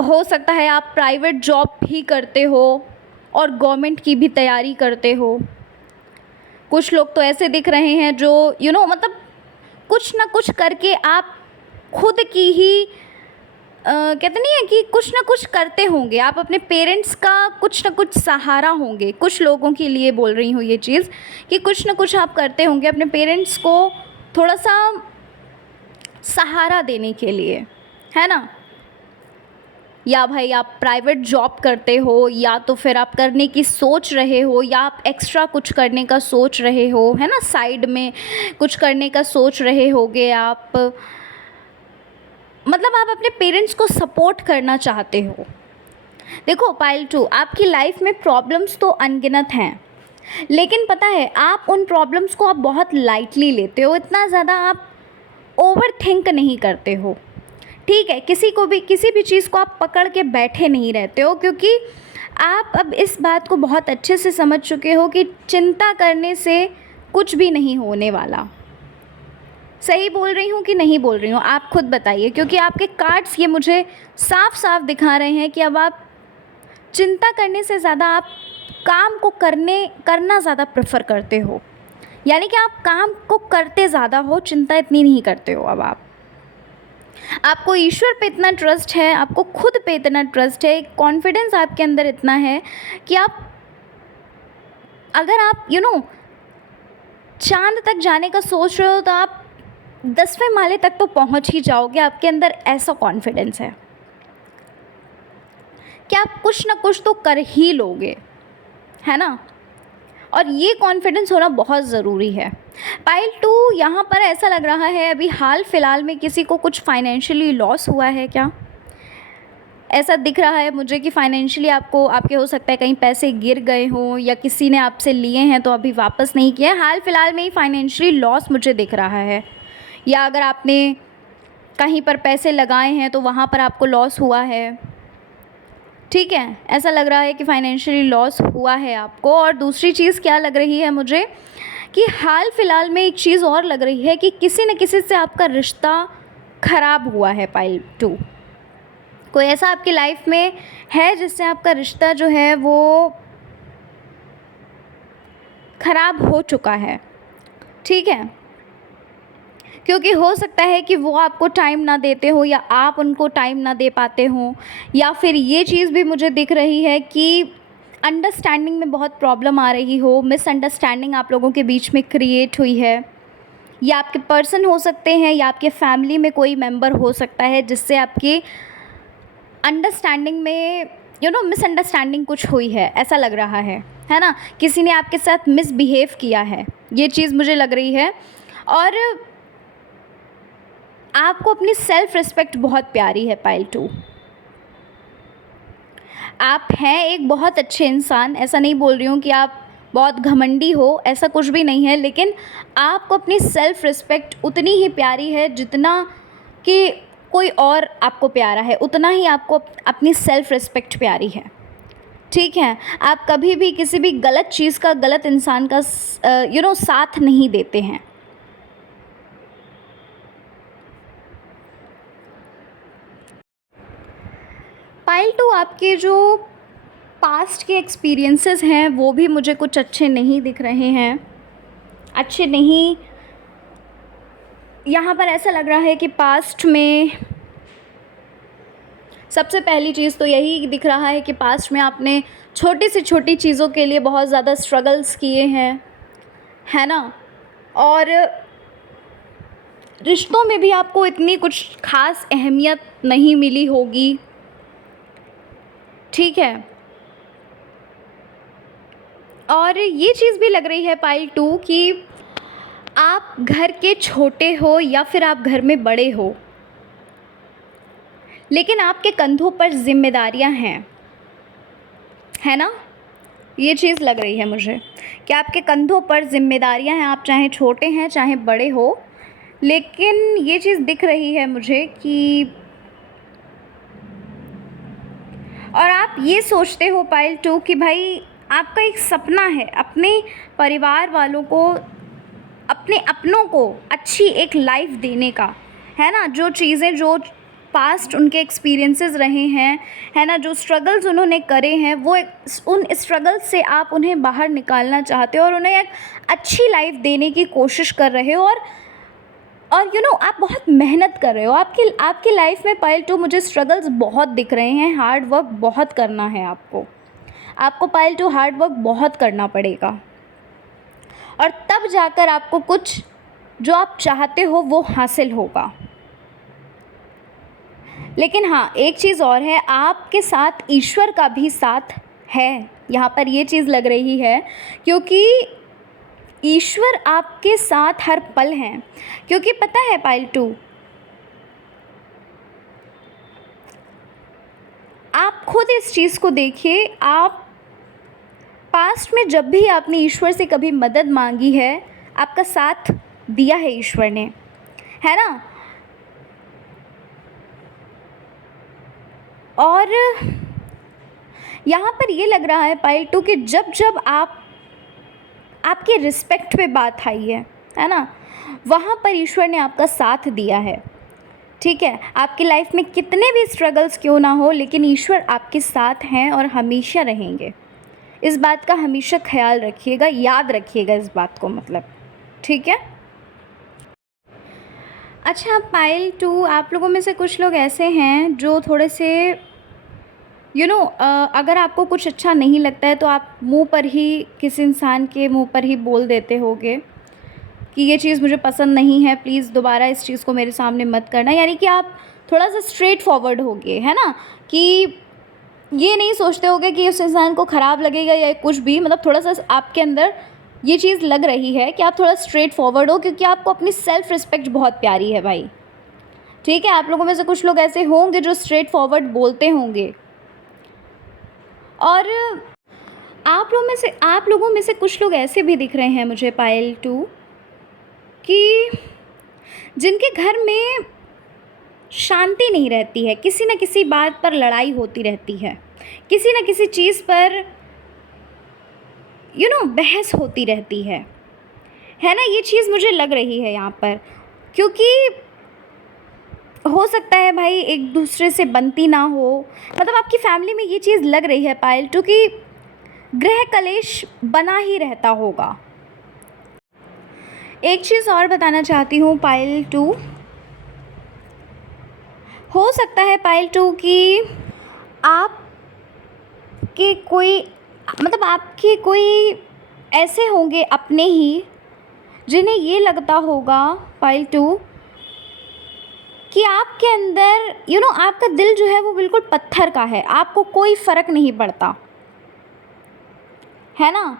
हो सकता है आप प्राइवेट जॉब भी करते हो और गवर्नमेंट की भी तैयारी करते हो। कुछ लोग तो ऐसे दिख रहे हैं जो मतलब कुछ ना कुछ करके आप खुद की ही कहते नहीं है कि कुछ ना कुछ करते होंगे, आप अपने पेरेंट्स का कुछ ना कुछ सहारा होंगे। कुछ लोगों के लिए बोल रही हूँ ये चीज़ कि कुछ ना कुछ आप करते होंगे अपने पेरेंट्स को थोड़ा सा सहारा देने के लिए, है ना। या भाई आप प्राइवेट जॉब करते हो, या तो फिर आप करने की सोच रहे हो, या आप एक्स्ट्रा कुछ करने का सोच रहे हो, है ना, साइड में कुछ करने का सोच रहे होगे आप, मतलब आप अपने पेरेंट्स को सपोर्ट करना चाहते हो। देखो पाइल 2, आपकी लाइफ में प्रॉब्लम्स तो अनगिनत हैं, लेकिन पता है आप उन प्रॉब्लम्स को आप बहुत लाइटली लेते हो, इतना ज़्यादा आप ओवर थिंक नहीं करते हो, ठीक है। किसी भी चीज़ को आप पकड़ के बैठे नहीं रहते हो, क्योंकि आप अब इस बात को बहुत अच्छे से समझ चुके हो कि चिंता करने से कुछ भी नहीं होने वाला। सही बोल रही हूँ कि नहीं बोल रही हूँ, आप खुद बताइए, क्योंकि आपके कार्ड्स ये मुझे साफ साफ दिखा रहे हैं कि अब आप चिंता करने से ज़्यादा आप काम को करना ज़्यादा प्रेफर करते हो, यानी कि आप काम को करते ज़्यादा हो, चिंता इतनी नहीं करते हो। अब आपको ईश्वर पे इतना ट्रस्ट है, आपको खुद पे इतना ट्रस्ट है, कॉन्फिडेंस आपके अंदर इतना है कि अगर आप चांद तक जाने का सोच रहे हो तो आप 10वें माले तक तो पहुंच ही जाओगे। आपके अंदर ऐसा कॉन्फिडेंस है कि आप कुछ ना कुछ तो कर ही लोगे, है ना। और ये कॉन्फिडेंस होना बहुत ज़रूरी है। पाइल 2, यहाँ पर ऐसा लग रहा है अभी हाल फिलहाल में किसी को कुछ फाइनेंशियली लॉस हुआ है क्या, ऐसा दिख रहा है मुझे कि फाइनेंशियली आपके हो सकता है कहीं पैसे गिर गए हों, या किसी ने आपसे लिए हैं तो अभी वापस नहीं किए। हाल फिलहाल में ही फाइनेंशियली लॉस मुझे दिख रहा है, या अगर आपने कहीं पर पैसे लगाए हैं तो वहाँ पर आपको लॉस हुआ है, ठीक है। ऐसा लग रहा है कि फाइनेंशियली लॉस हुआ है आपको। और दूसरी चीज़ क्या लग रही है मुझे कि हाल फिलहाल में एक चीज़ और लग रही है कि किसी न किसी से आपका रिश्ता ख़राब हुआ है। पाइल 2, कोई ऐसा आपकी लाइफ में है जिससे आपका रिश्ता जो है वो ख़राब हो चुका है, ठीक है। क्योंकि हो सकता है कि वो आपको टाइम ना देते हो, या आप उनको टाइम ना दे पाते हो, या फिर ये चीज़ भी मुझे दिख रही है कि अंडरस्टैंडिंग में बहुत प्रॉब्लम आ रही हो, मिसअंडरस्टैंडिंग आप लोगों के बीच में क्रिएट हुई है, या आपके पर्सन हो सकते हैं, या आपके फैमिली में कोई मेंबर हो सकता है जिससे आपकी अंडरस्टैंडिंग में मिसअंडरस्टैंडिंग कुछ हुई है, ऐसा लग रहा है ना। किसी ने आपके साथ मिसबिहेव किया है, ये चीज़ मुझे लग रही है। और आपको अपनी सेल्फ़ रिस्पेक्ट बहुत प्यारी है पाइल 2। आप हैं एक बहुत अच्छे इंसान, ऐसा नहीं बोल रही हूँ कि आप बहुत घमंडी हो, ऐसा कुछ भी नहीं है, लेकिन आपको अपनी सेल्फ़ रिस्पेक्ट उतनी ही प्यारी है जितना कि कोई और आपको प्यारा है, उतना ही आपको अपनी सेल्फ़ रिस्पेक्ट प्यारी है। ठीक है, आप कभी भी किसी भी गलत चीज़ का, गलत इंसान का साथ नहीं देते हैं। पाइल 2, आपके जो पास्ट के एक्सपीरियंसेस हैं वो भी मुझे कुछ अच्छे नहीं दिख रहे हैं, अच्छे नहीं। यहाँ पर ऐसा लग रहा है कि पास्ट में सबसे पहली चीज़ तो यही दिख रहा है कि पास्ट में आपने छोटी से छोटी चीज़ों के लिए बहुत ज़्यादा स्ट्रगल्स किए हैं, है ना। और रिश्तों में भी आपको इतनी कुछ ख़ास अहमियत नहीं मिली होगी, ठीक है। और ये चीज़ भी लग रही है पाइल 2 कि आप घर के छोटे हो या फिर आप घर में बड़े हो, लेकिन आपके कंधों पर जिम्मेदारियां हैं, है ना। ये चीज़ लग रही है मुझे कि आपके कंधों पर जिम्मेदारियां हैं, आप चाहे छोटे हैं चाहे बड़े हो, लेकिन ये चीज़ दिख रही है मुझे कि और आप ये सोचते हो पाइल 2 कि भाई आपका एक सपना है अपने परिवार वालों को, अपने अपनों को अच्छी एक लाइफ देने का, है ना। जो चीज़ें, जो पास्ट उनके एक्सपीरियंसेस रहे हैं, है ना, जो स्ट्रगल्स उन्होंने करे हैं, वो उन स्ट्रगल्स से आप उन्हें बाहर निकालना चाहते हो और उन्हें एक अच्छी लाइफ देने की कोशिश कर रहे हो। और आप बहुत मेहनत कर रहे हो। आपकी लाइफ में पाइल 2 मुझे स्ट्रगल्स बहुत दिख रहे हैं, हार्ड वर्क बहुत करना है आपको पाइल 2 हार्ड वर्क बहुत करना पड़ेगा, और तब जाकर आपको कुछ जो आप चाहते हो वो हासिल होगा। लेकिन हाँ, एक चीज़ और है, आपके साथ ईश्वर का भी साथ है, यहाँ पर ये चीज़ लग रही है, क्योंकि ईश्वर आपके साथ हर पल हैं। क्योंकि पता है पाइल 2, आप खुद इस चीज़ को देखिए, आप पास्ट में जब भी आपने ईश्वर से कभी मदद मांगी है, आपका साथ दिया है ईश्वर ने, है ना। और यहाँ पर ये लग रहा है पाइल 2 कि जब जब आपके रिस्पेक्ट पे बात आई है ना, वहाँ पर ईश्वर ने आपका साथ दिया है, ठीक है। आपकी लाइफ में कितने भी स्ट्रगल्स क्यों ना हो, लेकिन ईश्वर आपके साथ हैं और हमेशा रहेंगे। इस बात का हमेशा ख्याल रखिएगा, याद रखिएगा इस बात को, मतलब, ठीक है। अच्छा पाइल 2, आप लोगों में से कुछ लोग ऐसे हैं जो थोड़े से अगर आपको कुछ अच्छा नहीं लगता है तो आप मुंह पर ही, किसी इंसान के मुंह पर ही बोल देते होगे कि ये चीज़ मुझे पसंद नहीं है, प्लीज़ दोबारा इस चीज़ को मेरे सामने मत करना। यानी कि आप थोड़ा सा स्ट्रेट फॉरवर्ड होगे, है ना, कि ये नहीं सोचते होगे कि उस इंसान को ख़राब लगेगा या कुछ भी, मतलब थोड़ा सा आपके अंदर ये चीज़ लग रही है कि आप थोड़ा स्ट्रेट फॉरवर्ड हो, क्योंकि आपको अपनी सेल्फ़ रिस्पेक्ट बहुत प्यारी है भाई, ठीक है। आप लोगों में से कुछ लोग ऐसे होंगे जो स्ट्रेट फॉरवर्ड बोलते होंगे। और आप लोगों में से कुछ लोग ऐसे भी दिख रहे हैं मुझे पायल 2 कि जिनके घर में शांति नहीं रहती है, किसी न किसी बात पर लड़ाई होती रहती है, किसी न किसी चीज़ पर बहस होती रहती है ना। ये चीज़ मुझे लग रही है यहाँ पर, क्योंकि हो सकता है भाई एक दूसरे से बनती ना हो, मतलब आपकी फैमिली में ये चीज़ लग रही है पायल 2 कि गृह कलेश बना ही रहता होगा। एक चीज़ और बताना चाहती हूँ पायल 2, हो सकता है पायल 2 कि आपके कोई ऐसे होंगे अपने ही जिन्हें ये लगता होगा पाइल 2 कि आपके अंदर आपका दिल जो है वो बिल्कुल पत्थर का है, आपको कोई फ़र्क नहीं पड़ता, है ना।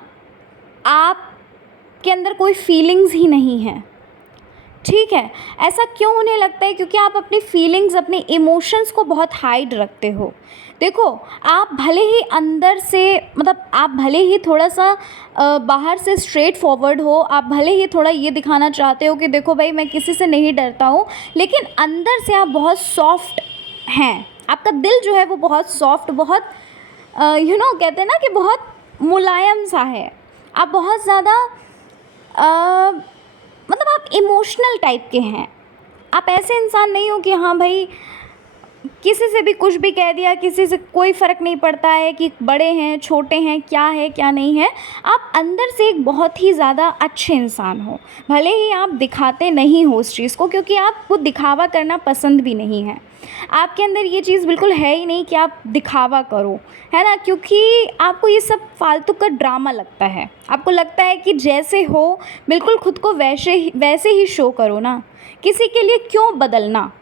आपके अंदर कोई फीलिंग्स ही नहीं है, ठीक है। ऐसा क्यों उन्हें लगता है? क्योंकि आप अपनी फीलिंग्स, अपने इमोशंस को बहुत हाइड रखते हो। देखो, आप भले ही अंदर से आप भले ही थोड़ा सा बाहर से स्ट्रेट फॉरवर्ड हो, आप भले ही थोड़ा ये दिखाना चाहते हो कि देखो भाई मैं किसी से नहीं डरता हूँ, लेकिन अंदर से आप बहुत सॉफ्ट हैं। आपका दिल जो है वो बहुत सॉफ्ट, बहुत कहते हैं ना कि बहुत मुलायम सा है। आप बहुत ज़्यादा आप इमोशनल टाइप के हैं। आप ऐसे इंसान नहीं हो कि हाँ भाई किसी से भी कुछ भी कह दिया, किसी से कोई फ़र्क नहीं पड़ता है कि बड़े हैं छोटे हैं, क्या है क्या नहीं है। आप अंदर से एक बहुत ही ज़्यादा अच्छे इंसान हो, भले ही आप दिखाते नहीं हो उस चीज़ को, क्योंकि आपको दिखावा करना पसंद भी नहीं है। आपके अंदर ये चीज़ बिल्कुल है ही नहीं कि आप दिखावा करो, है ना, क्योंकि आपको ये सब फालतू का ड्रामा लगता है। आपको लगता है कि जैसे हो बिल्कुल खुद को वैसे ही शो करो ना, किसी के लिए क्यों बदलना।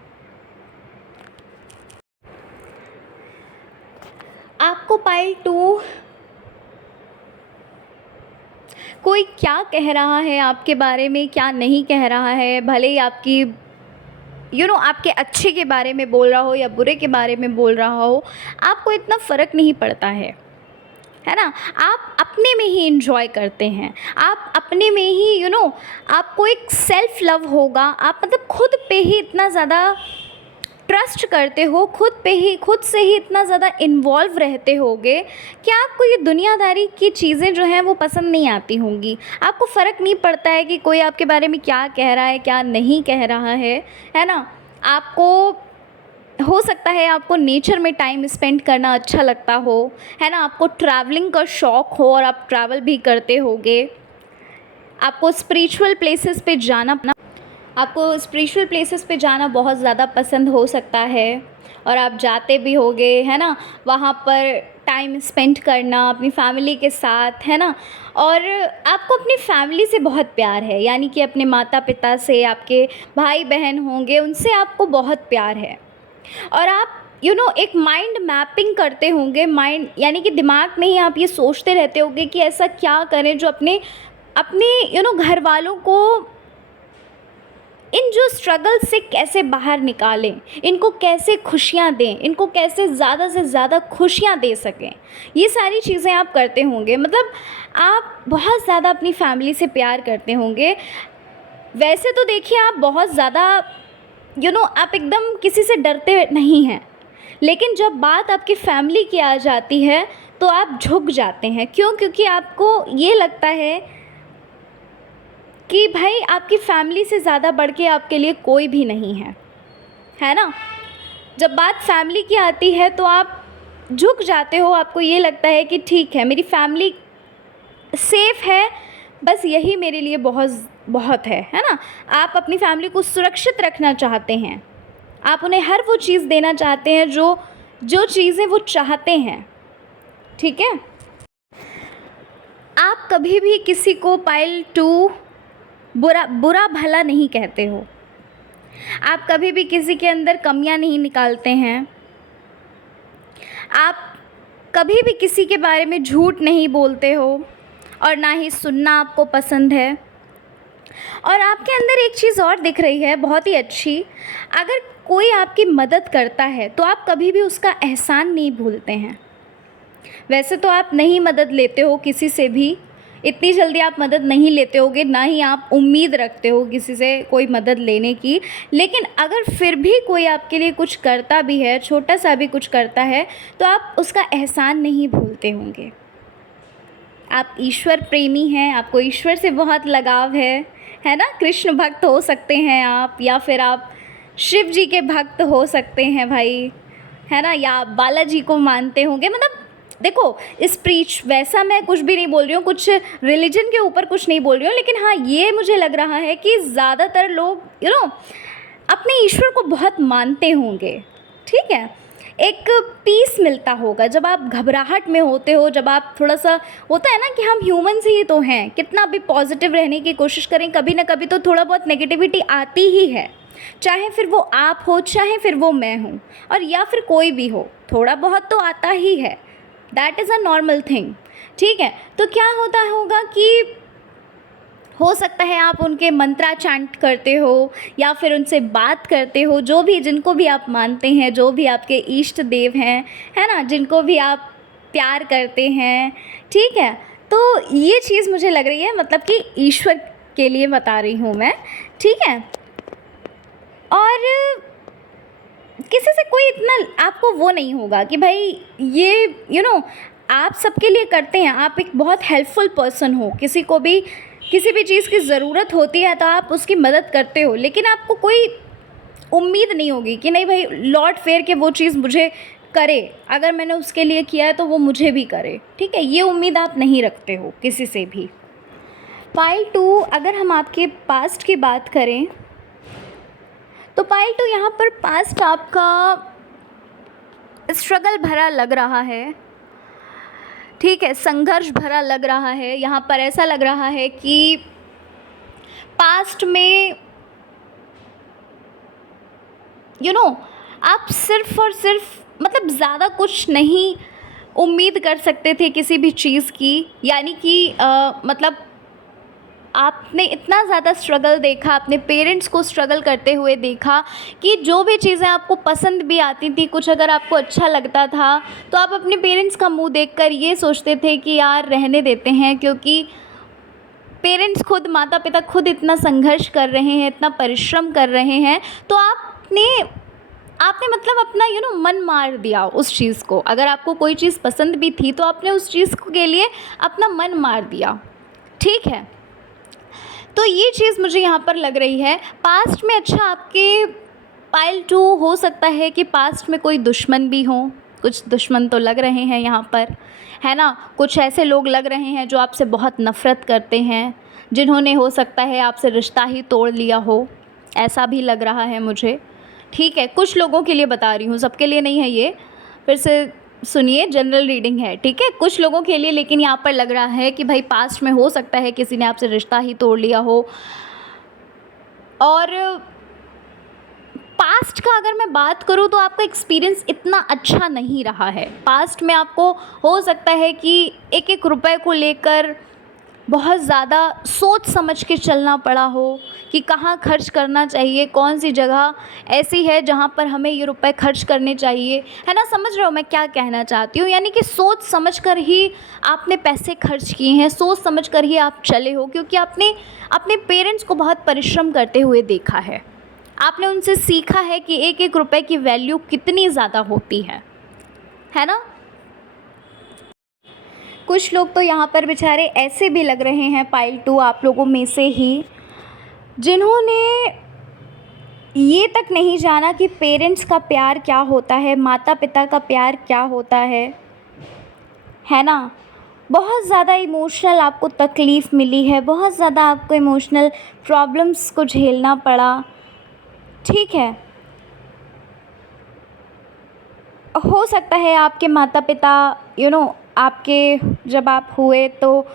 आपको पाइल 2 कोई क्या कह रहा है आपके बारे में, क्या नहीं कह रहा है, भले ही आपकी आपके अच्छे के बारे में बोल रहा हो या बुरे के बारे में बोल रहा हो, आपको इतना फ़र्क नहीं पड़ता है ना। आप अपने में ही इंजॉय करते हैं, आप अपने में ही आपको एक सेल्फ लव होगा। आप खुद पे ही इतना ज़्यादा ट्रस्ट करते हो, खुद से ही इतना ज़्यादा इन्वॉल्व रहते होगे कि आपको ये दुनियादारी की चीज़ें जो हैं वो पसंद नहीं आती होंगी। आपको फ़र्क नहीं पड़ता है कि कोई आपके बारे में क्या कह रहा है, क्या नहीं कह रहा है ना। आपको हो सकता है आपको नेचर में टाइम स्पेंड करना अच्छा लगता हो, है ना, आपको ट्रैवलिंग का शौक़ हो और आप ट्रैवल भी करते होगे। आपको स्पिरिचुअल प्लेसेस पे जाना बहुत ज़्यादा पसंद हो सकता है और आप जाते भी होगे, है ना, वहाँ पर टाइम स्पेंड करना अपनी फैमिली के साथ, है ना। और आपको अपनी फैमिली से बहुत प्यार है, यानी कि अपने माता पिता से, आपके भाई बहन होंगे उनसे आपको बहुत प्यार है। और आप एक माइंड मैपिंग करते होंगे, माइंड यानी कि दिमाग में ही आप ये सोचते रहते होंगे कि ऐसा क्या करें जो अपने घर वालों को इन जो स्ट्रगल से कैसे बाहर निकालें, इनको कैसे खुशियाँ दें, इनको कैसे ज़्यादा से ज़्यादा खुशियाँ दे सकें। ये सारी चीज़ें आप करते होंगे, आप बहुत ज़्यादा अपनी फैमिली से प्यार करते होंगे। वैसे तो देखिए आप बहुत ज़्यादा आप एकदम किसी से डरते नहीं हैं, लेकिन जब बात आपकी फैमिली की आ जाती है तो आप झुक जाते हैं। क्यों? क्योंकि आपको ये लगता है कि भाई आपकी फैमिली से ज़्यादा बढ़ के आपके लिए कोई भी नहीं है ना। जब बात फैमिली की आती है तो आप झुक जाते हो, आपको ये लगता है कि ठीक है मेरी फैमिली सेफ़ है, बस यही मेरे लिए बहुत है ना। आप अपनी फैमिली को सुरक्षित रखना चाहते हैं, आप उन्हें हर वो चीज़ देना चाहते हैं जो चीज़ें वो चाहते हैं, ठीक है। आप कभी भी किसी को पाइल 2 बुरा भला नहीं कहते हो, आप कभी भी किसी के अंदर कमियां नहीं निकालते हैं, आप कभी भी किसी के बारे में झूठ नहीं बोलते हो और ना ही सुनना आपको पसंद है। और आपके अंदर एक चीज़ और दिख रही है बहुत ही अच्छी, अगर कोई आपकी मदद करता है तो आप कभी भी उसका एहसान नहीं भूलते हैं। वैसे तो आप नहीं मदद लेते हो किसी से भी, इतनी जल्दी आप मदद नहीं लेते होगे, ना ही आप उम्मीद रखते हो किसी से कोई मदद लेने की, लेकिन अगर फिर भी कोई आपके लिए कुछ करता भी है, छोटा सा भी कुछ करता है, तो आप उसका एहसान नहीं भूलते होंगे। आप ईश्वर प्रेमी हैं, आपको ईश्वर से बहुत लगाव है ना। कृष्ण भक्त हो सकते हैं आप, या फिर आप शिव जी के भक्त हो सकते हैं भाई, है ना, या बालाजी को मानते होंगे। देखो वैसा मैं कुछ भी नहीं बोल रही हूँ, कुछ रिलीजन के ऊपर कुछ नहीं बोल रही हूँ, लेकिन हाँ ये मुझे लग रहा है कि ज़्यादातर लोग अपने ईश्वर को बहुत मानते होंगे, ठीक है। एक पीस मिलता होगा जब आप घबराहट में होते हो, जब आप थोड़ा सा, होता है ना कि हम ह्यूमंस ही तो हैं, कितना भी पॉजिटिव रहने की कोशिश करें कभी ना कभी तो थोड़ा बहुत नेगेटिविटी आती ही है, चाहे फिर वो आप हो, चाहे फिर वो मैं हूँ, और या फिर कोई भी हो, थोड़ा बहुत तो आता ही है। That is a normal thing. ठीक है, तो क्या होता होगा कि हो सकता है आप उनके मंत्रा चैंट करते हो या फिर उनसे बात करते हो, जो भी, जिनको भी आप मानते हैं, जो भी आपके इष्ट देव हैं, है ना, जिनको भी आप प्यार करते हैं। ठीक है, तो ये चीज़ मुझे लग रही है, मतलब कि ईश्वर के लिए बता रही हूँ मैं। ठीक है, और किसी से कोई इतना आपको वो नहीं होगा कि भाई ये आप सबके लिए करते हैं, आप एक बहुत हेल्पफुल पर्सन हो, किसी को भी किसी भी चीज़ की ज़रूरत होती है तो आप उसकी मदद करते हो, लेकिन आपको कोई उम्मीद नहीं होगी कि नहीं भाई लौट फेर के वो चीज़ मुझे करे, अगर मैंने उसके लिए किया है तो वो मुझे भी करे। ठीक है, ये उम्मीद आप नहीं रखते हो किसी से भी। पाइल 2, अगर हम आपके पास्ट की बात करें तो पाइल 2 यहाँ पर पास्ट आपका स्ट्रगल भरा लग रहा है। ठीक है, संघर्ष भरा लग रहा है। यहाँ पर ऐसा लग रहा है कि पास्ट में आप सिर्फ और सिर्फ मतलब ज़्यादा कुछ नहीं उम्मीद कर सकते थे किसी भी चीज़ की, यानी कि मतलब आपने इतना ज़्यादा स्ट्रगल देखा, अपने पेरेंट्स को स्ट्रगल करते हुए देखा कि जो भी चीज़ें आपको पसंद भी आती थी, कुछ अगर आपको अच्छा लगता था तो आप अपने पेरेंट्स का मुंह देखकर ये सोचते थे कि यार रहने देते हैं, क्योंकि पेरेंट्स खुद, माता पिता खुद इतना संघर्ष कर रहे हैं, इतना परिश्रम कर रहे हैं, तो आपने मतलब अपना मन मार दिया उस चीज़ को। अगर आपको कोई चीज़ पसंद भी थी तो आपने उस चीज़ के लिए अपना मन मार दिया। ठीक है, तो ये चीज़ मुझे यहाँ पर लग रही है पास्ट में। अच्छा, आपके पाइल 2 हो सकता है कि पास्ट में कोई दुश्मन भी हो, कुछ दुश्मन तो लग रहे हैं यहाँ पर, है ना। कुछ ऐसे लोग लग रहे हैं जो आपसे बहुत नफ़रत करते हैं, जिन्होंने हो सकता है आपसे रिश्ता ही तोड़ लिया हो, ऐसा भी लग रहा है मुझे। ठीक है, कुछ लोगों के लिए बता रही हूँ, सबके लिए नहीं है ये, फिर से सुनिए, जनरल रीडिंग है। ठीक है, कुछ लोगों के लिए, लेकिन यहाँ पर लग रहा है कि भाई पास्ट में हो सकता है किसी ने आपसे रिश्ता ही तोड़ लिया हो। और पास्ट का अगर मैं बात करूँ तो आपका एक्सपीरियंस इतना अच्छा नहीं रहा है। पास्ट में आपको हो सकता है कि एक एक रुपए को लेकर बहुत ज़्यादा सोच समझ के चलना पड़ा हो कि कहाँ खर्च करना चाहिए, कौन सी जगह ऐसी है जहाँ पर हमें ये रुपए खर्च करने चाहिए, है ना। समझ रहे हो मैं क्या कहना चाहती हूँ, यानी कि सोच समझ कर ही आपने पैसे खर्च किए हैं, सोच समझ कर ही आप चले हो, क्योंकि आपने अपने पेरेंट्स को बहुत परिश्रम करते हुए देखा है। आपने उनसे सीखा है कि एक एक रुपए की वैल्यू कितनी ज़्यादा होती है ना। कुछ लोग तो यहाँ पर बेचारे ऐसे भी लग रहे हैं पाइल 2 आप लोगों में से ही, जिन्होंने ये तक नहीं जाना कि पेरेंट्स का प्यार क्या होता है, माता पिता का प्यार क्या होता है ना। बहुत ज़्यादा इमोशनल आपको तकलीफ़ मिली है, बहुत ज़्यादा आपको इमोशनल प्रॉब्लम्स को झेलना पड़ा। ठीक है, हो सकता है आपके माता पिता आपके जब आप हुए तो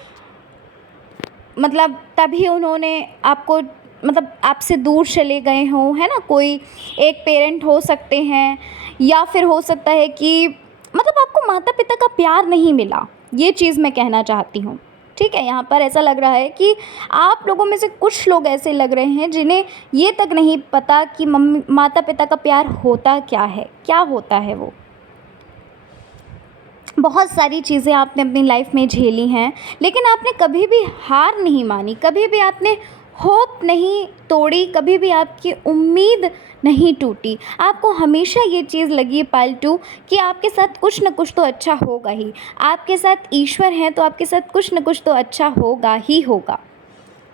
मतलब तभी उन्होंने आपको मतलब आपसे दूर चले गए हों, है ना। कोई एक पेरेंट हो सकते हैं, या फिर हो सकता है कि मतलब आपको माता पिता का प्यार नहीं मिला, ये चीज़ मैं कहना चाहती हूँ। ठीक है, यहाँ पर ऐसा लग रहा है कि आप लोगों में से कुछ लोग ऐसे लग रहे हैं जिन्हें ये तक नहीं पता कि माता पिता का प्यार होता क्या है, क्या होता है वो। बहुत सारी चीज़ें आपने अपनी लाइफ में झेली हैं, लेकिन आपने कभी भी हार नहीं मानी, कभी भी आपने होप नहीं तोड़ी, कभी भी आपकी उम्मीद नहीं टूटी। आपको हमेशा ये चीज़ लगी पाइल 2 कि आपके साथ कुछ न कुछ तो अच्छा होगा ही, आपके साथ ईश्वर हैं तो आपके साथ कुछ न कुछ तो अच्छा होगा ही होगा।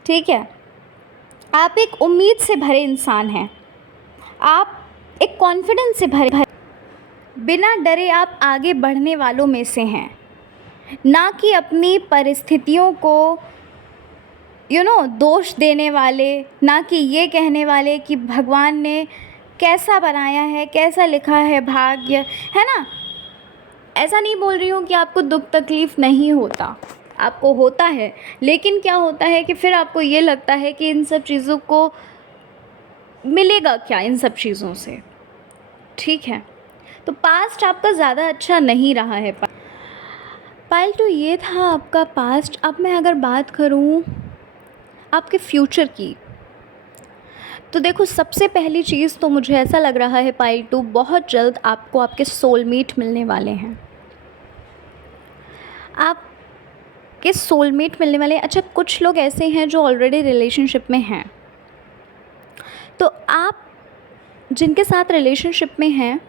ठीक है, आप एक उम्मीद से भरे इंसान हैं, आप एक कॉन्फिडेंस से भरे बिना डरे आप आगे बढ़ने वालों में से हैं, ना कि अपनी परिस्थितियों को दोष देने वाले, ना कि ये कहने वाले कि भगवान ने कैसा बनाया है, कैसा लिखा है भाग्य, है ना। ऐसा नहीं बोल रही हूँ कि आपको दुख तकलीफ़ नहीं होता, आपको होता है, लेकिन क्या होता है कि फिर आपको ये लगता है कि इन सब चीज़ों को मिलेगा क्या इन सब चीज़ों से, ठीक है। तो पास्ट आपका ज़्यादा अच्छा नहीं रहा है। पायल टू ये था आपका पास्ट। अब मैं अगर बात करूँ आपके फ्यूचर की, तो देखो सबसे पहली चीज़ तो मुझे ऐसा लग रहा है पायल टू, बहुत जल्द आपको आपके सोलमेट मिलने वाले हैं। आपके सोलमेट मिलने वाले हैं। अच्छा, कुछ लोग ऐसे हैं जो ऑलरेडी रिलेशनशिप में हैं, तो आप जिनके साथ रिलेशनशिप में हैं,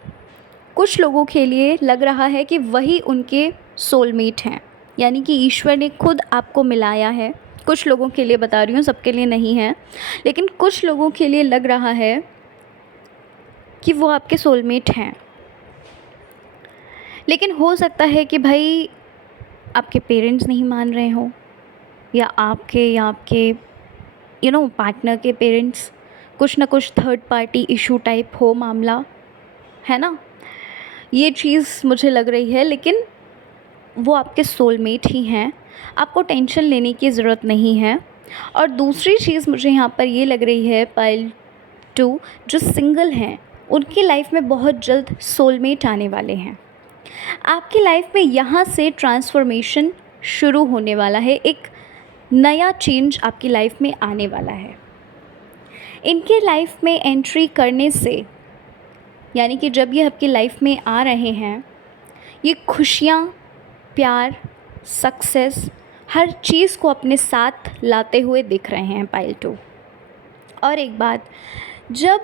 कुछ लोगों के लिए लग रहा है कि वही उनके सोलमेट हैं, यानी कि ईश्वर ने खुद आपको मिलाया है। कुछ लोगों के लिए बता रही हूँ, सबके लिए नहीं है, लेकिन कुछ लोगों के लिए लग रहा है कि वो आपके सोलमेट हैं। लेकिन हो सकता है कि भाई आपके पेरेंट्स नहीं मान रहे हो, या आपके पार्टनर के पेरेंट्स, कुछ ना कुछ थर्ड पार्टी इशू टाइप हो मामला, है ना। ये चीज़ मुझे लग रही है, लेकिन वो आपके सोलमेट ही हैं, आपको टेंशन लेने की ज़रूरत नहीं है। और दूसरी चीज़ मुझे यहाँ पर ये लग रही है पायल टू, जो सिंगल हैं उनकी लाइफ में बहुत जल्द सोलमेट आने वाले हैं। आपकी लाइफ में यहाँ से ट्रांसफॉर्मेशन शुरू होने वाला है, एक नया चेंज आपकी लाइफ में आने वाला है। इनके लाइफ में एंट्री करने से, यानी कि जब ये आपकी लाइफ में आ रहे हैं, ये खुशियाँ, प्यार, सक्सेस, हर चीज़ को अपने साथ लाते हुए दिख रहे हैं पायल टू। और एक बात, जब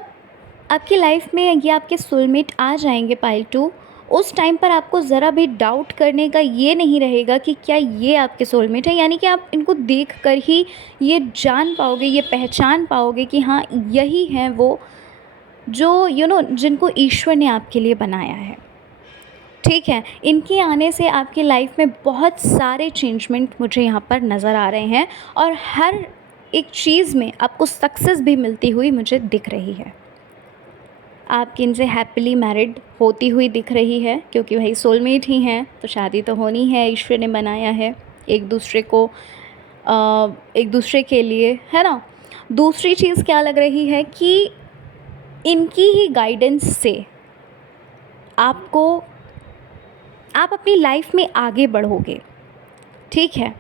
आपकी लाइफ में ये आपके सोलमेट आ जाएंगे पायल टू, उस टाइम पर आपको ज़रा भी डाउट करने का ये नहीं रहेगा कि क्या ये आपके सोलमेट है, यानी कि आप इनको देख कर ही ये जान पाओगे, ये पहचान पाओगे कि हाँ यही हैं वो, जो जिनको ईश्वर ने आपके लिए बनाया है, ठीक है। इनके आने से आपकी लाइफ में बहुत सारे चेंजमेंट मुझे यहाँ पर नज़र आ रहे हैं, और हर एक चीज़ में आपको सक्सेस भी मिलती हुई मुझे दिख रही है। आपकी इनसे हैप्पीली मैरिड होती हुई दिख रही है, क्योंकि भाई सोलमेट ही हैं तो शादी तो होनी है, ईश्वर ने बनाया है एक दूसरे को, एक दूसरे के लिए, है ना। दूसरी चीज़ क्या लग रही है कि इनकी ही गाइडेंस से आप अपनी लाइफ में आगे बढ़ोगे, ठीक है।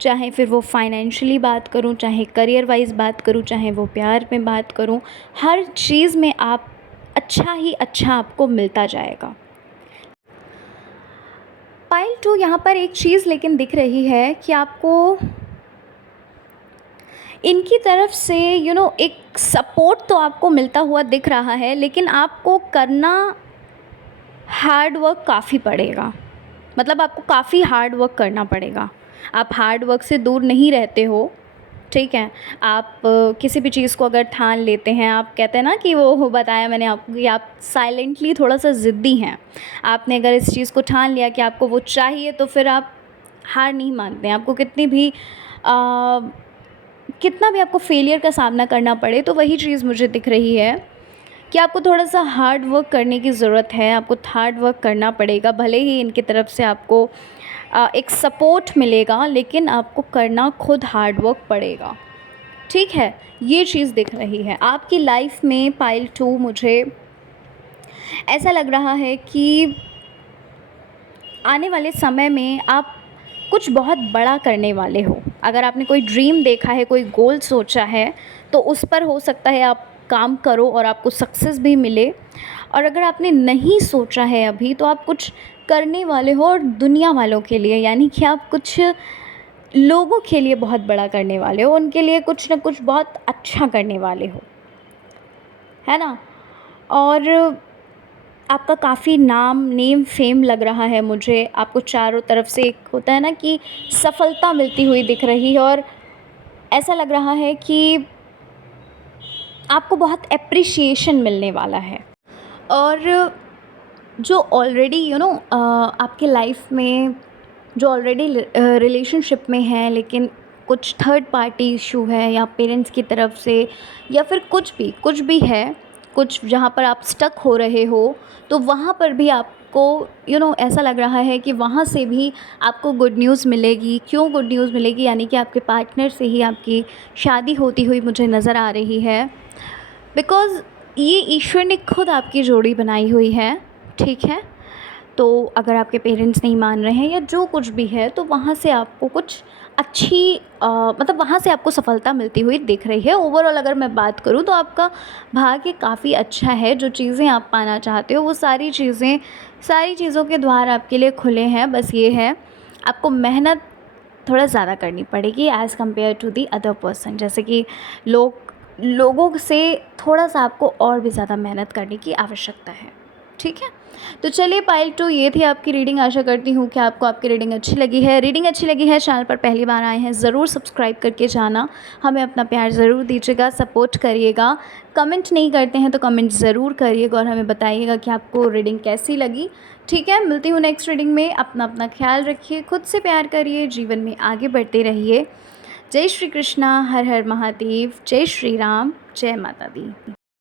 चाहे फिर वो फाइनेंशियली बात करूं, चाहे करियर वाइज बात करूं, चाहे वो प्यार में बात करूं, हर चीज़ में आप अच्छा ही अच्छा आपको मिलता जाएगा। पायल टू यहाँ पर एक चीज़ लेकिन दिख रही है कि आपको इनकी तरफ से एक सपोर्ट तो आपको मिलता हुआ दिख रहा है, लेकिन आपको करना हार्ड वर्क काफ़ी पड़ेगा। मतलब आपको काफ़ी हार्ड वर्क करना पड़ेगा। आप हार्ड वर्क से दूर नहीं रहते हो, ठीक है। आप किसी भी चीज़ को अगर ठान लेते हैं, आप कहते हैं ना कि वो बताया मैंने आपको कि आप साइलेंटली थोड़ा सा ज़िद्दी हैं। आपने अगर इस चीज़ को ठान लिया कि आपको वो चाहिए, तो फिर आप हार नहीं मानते हैं। आपको कितना भी आपको फेलियर का सामना करना पड़े, तो वही चीज़ मुझे दिख रही है कि आपको थोड़ा सा हार्ड वर्क करने की ज़रूरत है। आपको हार्ड वर्क करना पड़ेगा, भले ही इनकी तरफ से आपको एक सपोर्ट मिलेगा, लेकिन आपको करना खुद हार्ड वर्क पड़ेगा, ठीक है। ये चीज़ दिख रही है आपकी लाइफ में पायल टू। मुझे ऐसा लग रहा है कि आने वाले समय में आप कुछ बहुत बड़ा करने वाले हो। अगर आपने कोई ड्रीम देखा है, कोई गोल सोचा है, तो उस पर हो सकता है आप काम करो और आपको सक्सेस भी मिले। और अगर आपने नहीं सोचा है अभी, तो आप कुछ करने वाले हो, और दुनिया वालों के लिए, यानी कि आप कुछ लोगों के लिए बहुत बड़ा करने वाले हो, उनके लिए कुछ ना कुछ बहुत अच्छा करने वाले हो, है ना। और आपका काफ़ी नेम फेम लग रहा है मुझे। आपको चारों तरफ से एक होता है ना कि सफलता मिलती हुई दिख रही है, और ऐसा लग रहा है कि आपको बहुत एप्रिसिएशन मिलने वाला है। और जो ऑलरेडी आपके लाइफ में जो ऑलरेडी रिलेशनशिप में है, लेकिन कुछ थर्ड पार्टी इशू है, या पेरेंट्स की तरफ से, या फिर कुछ भी है, कुछ जहाँ पर आप स्टक हो रहे हो, तो वहाँ पर भी आपको ऐसा लग रहा है कि वहाँ से भी आपको गुड न्यूज़ मिलेगी। क्यों गुड न्यूज़ मिलेगी? यानी कि आपके पार्टनर से ही आपकी शादी होती हुई मुझे नज़र आ रही है। बिकॉज़ ये ईश्वर ने खुद आपकी जोड़ी बनाई हुई है, ठीक है? तो अगर आपके पेरेंट्स नहीं मान रहे हैं या जो कुछ भी है, तो वहाँ से आपको कुछ अच्छी मतलब वहाँ से आपको सफलता मिलती हुई दिख रही है। ओवरऑल अगर मैं बात करूँ तो आपका भाग्य काफ़ी अच्छा है। जो चीज़ें आप पाना चाहते हो वो सारी चीज़ों के द्वार आपके लिए खुले हैं। बस ये है, आपको मेहनत थोड़ा ज़्यादा करनी पड़ेगी as compared to the other person. जैसे कि लोगों से थोड़ा-सा आपको और भी ज़्यादा मेहनत करने की आवश्यकता है, ठीक है? तो चलिए पाइल 2 ये थी आपकी रीडिंग। आशा करती हूँ कि आपको आपकी रीडिंग अच्छी लगी है। रीडिंग अच्छी लगी है, चैनल पर पहली बार आए हैं, ज़रूर सब्सक्राइब करके जाना। हमें अपना प्यार ज़रूर दीजिएगा, सपोर्ट करिएगा। कमेंट नहीं करते हैं तो कमेंट ज़रूर करिएगा और हमें बताइएगा कि आपको रीडिंग कैसी लगी, ठीक है? मिलती हूँ नेक्स्ट रीडिंग में। अपना ख्याल रखिए, खुद से प्यार करिए, जीवन में आगे बढ़ते रहिए। जय श्री कृष्णा, हर हर महादेव, जय श्री राम, जय माता दी।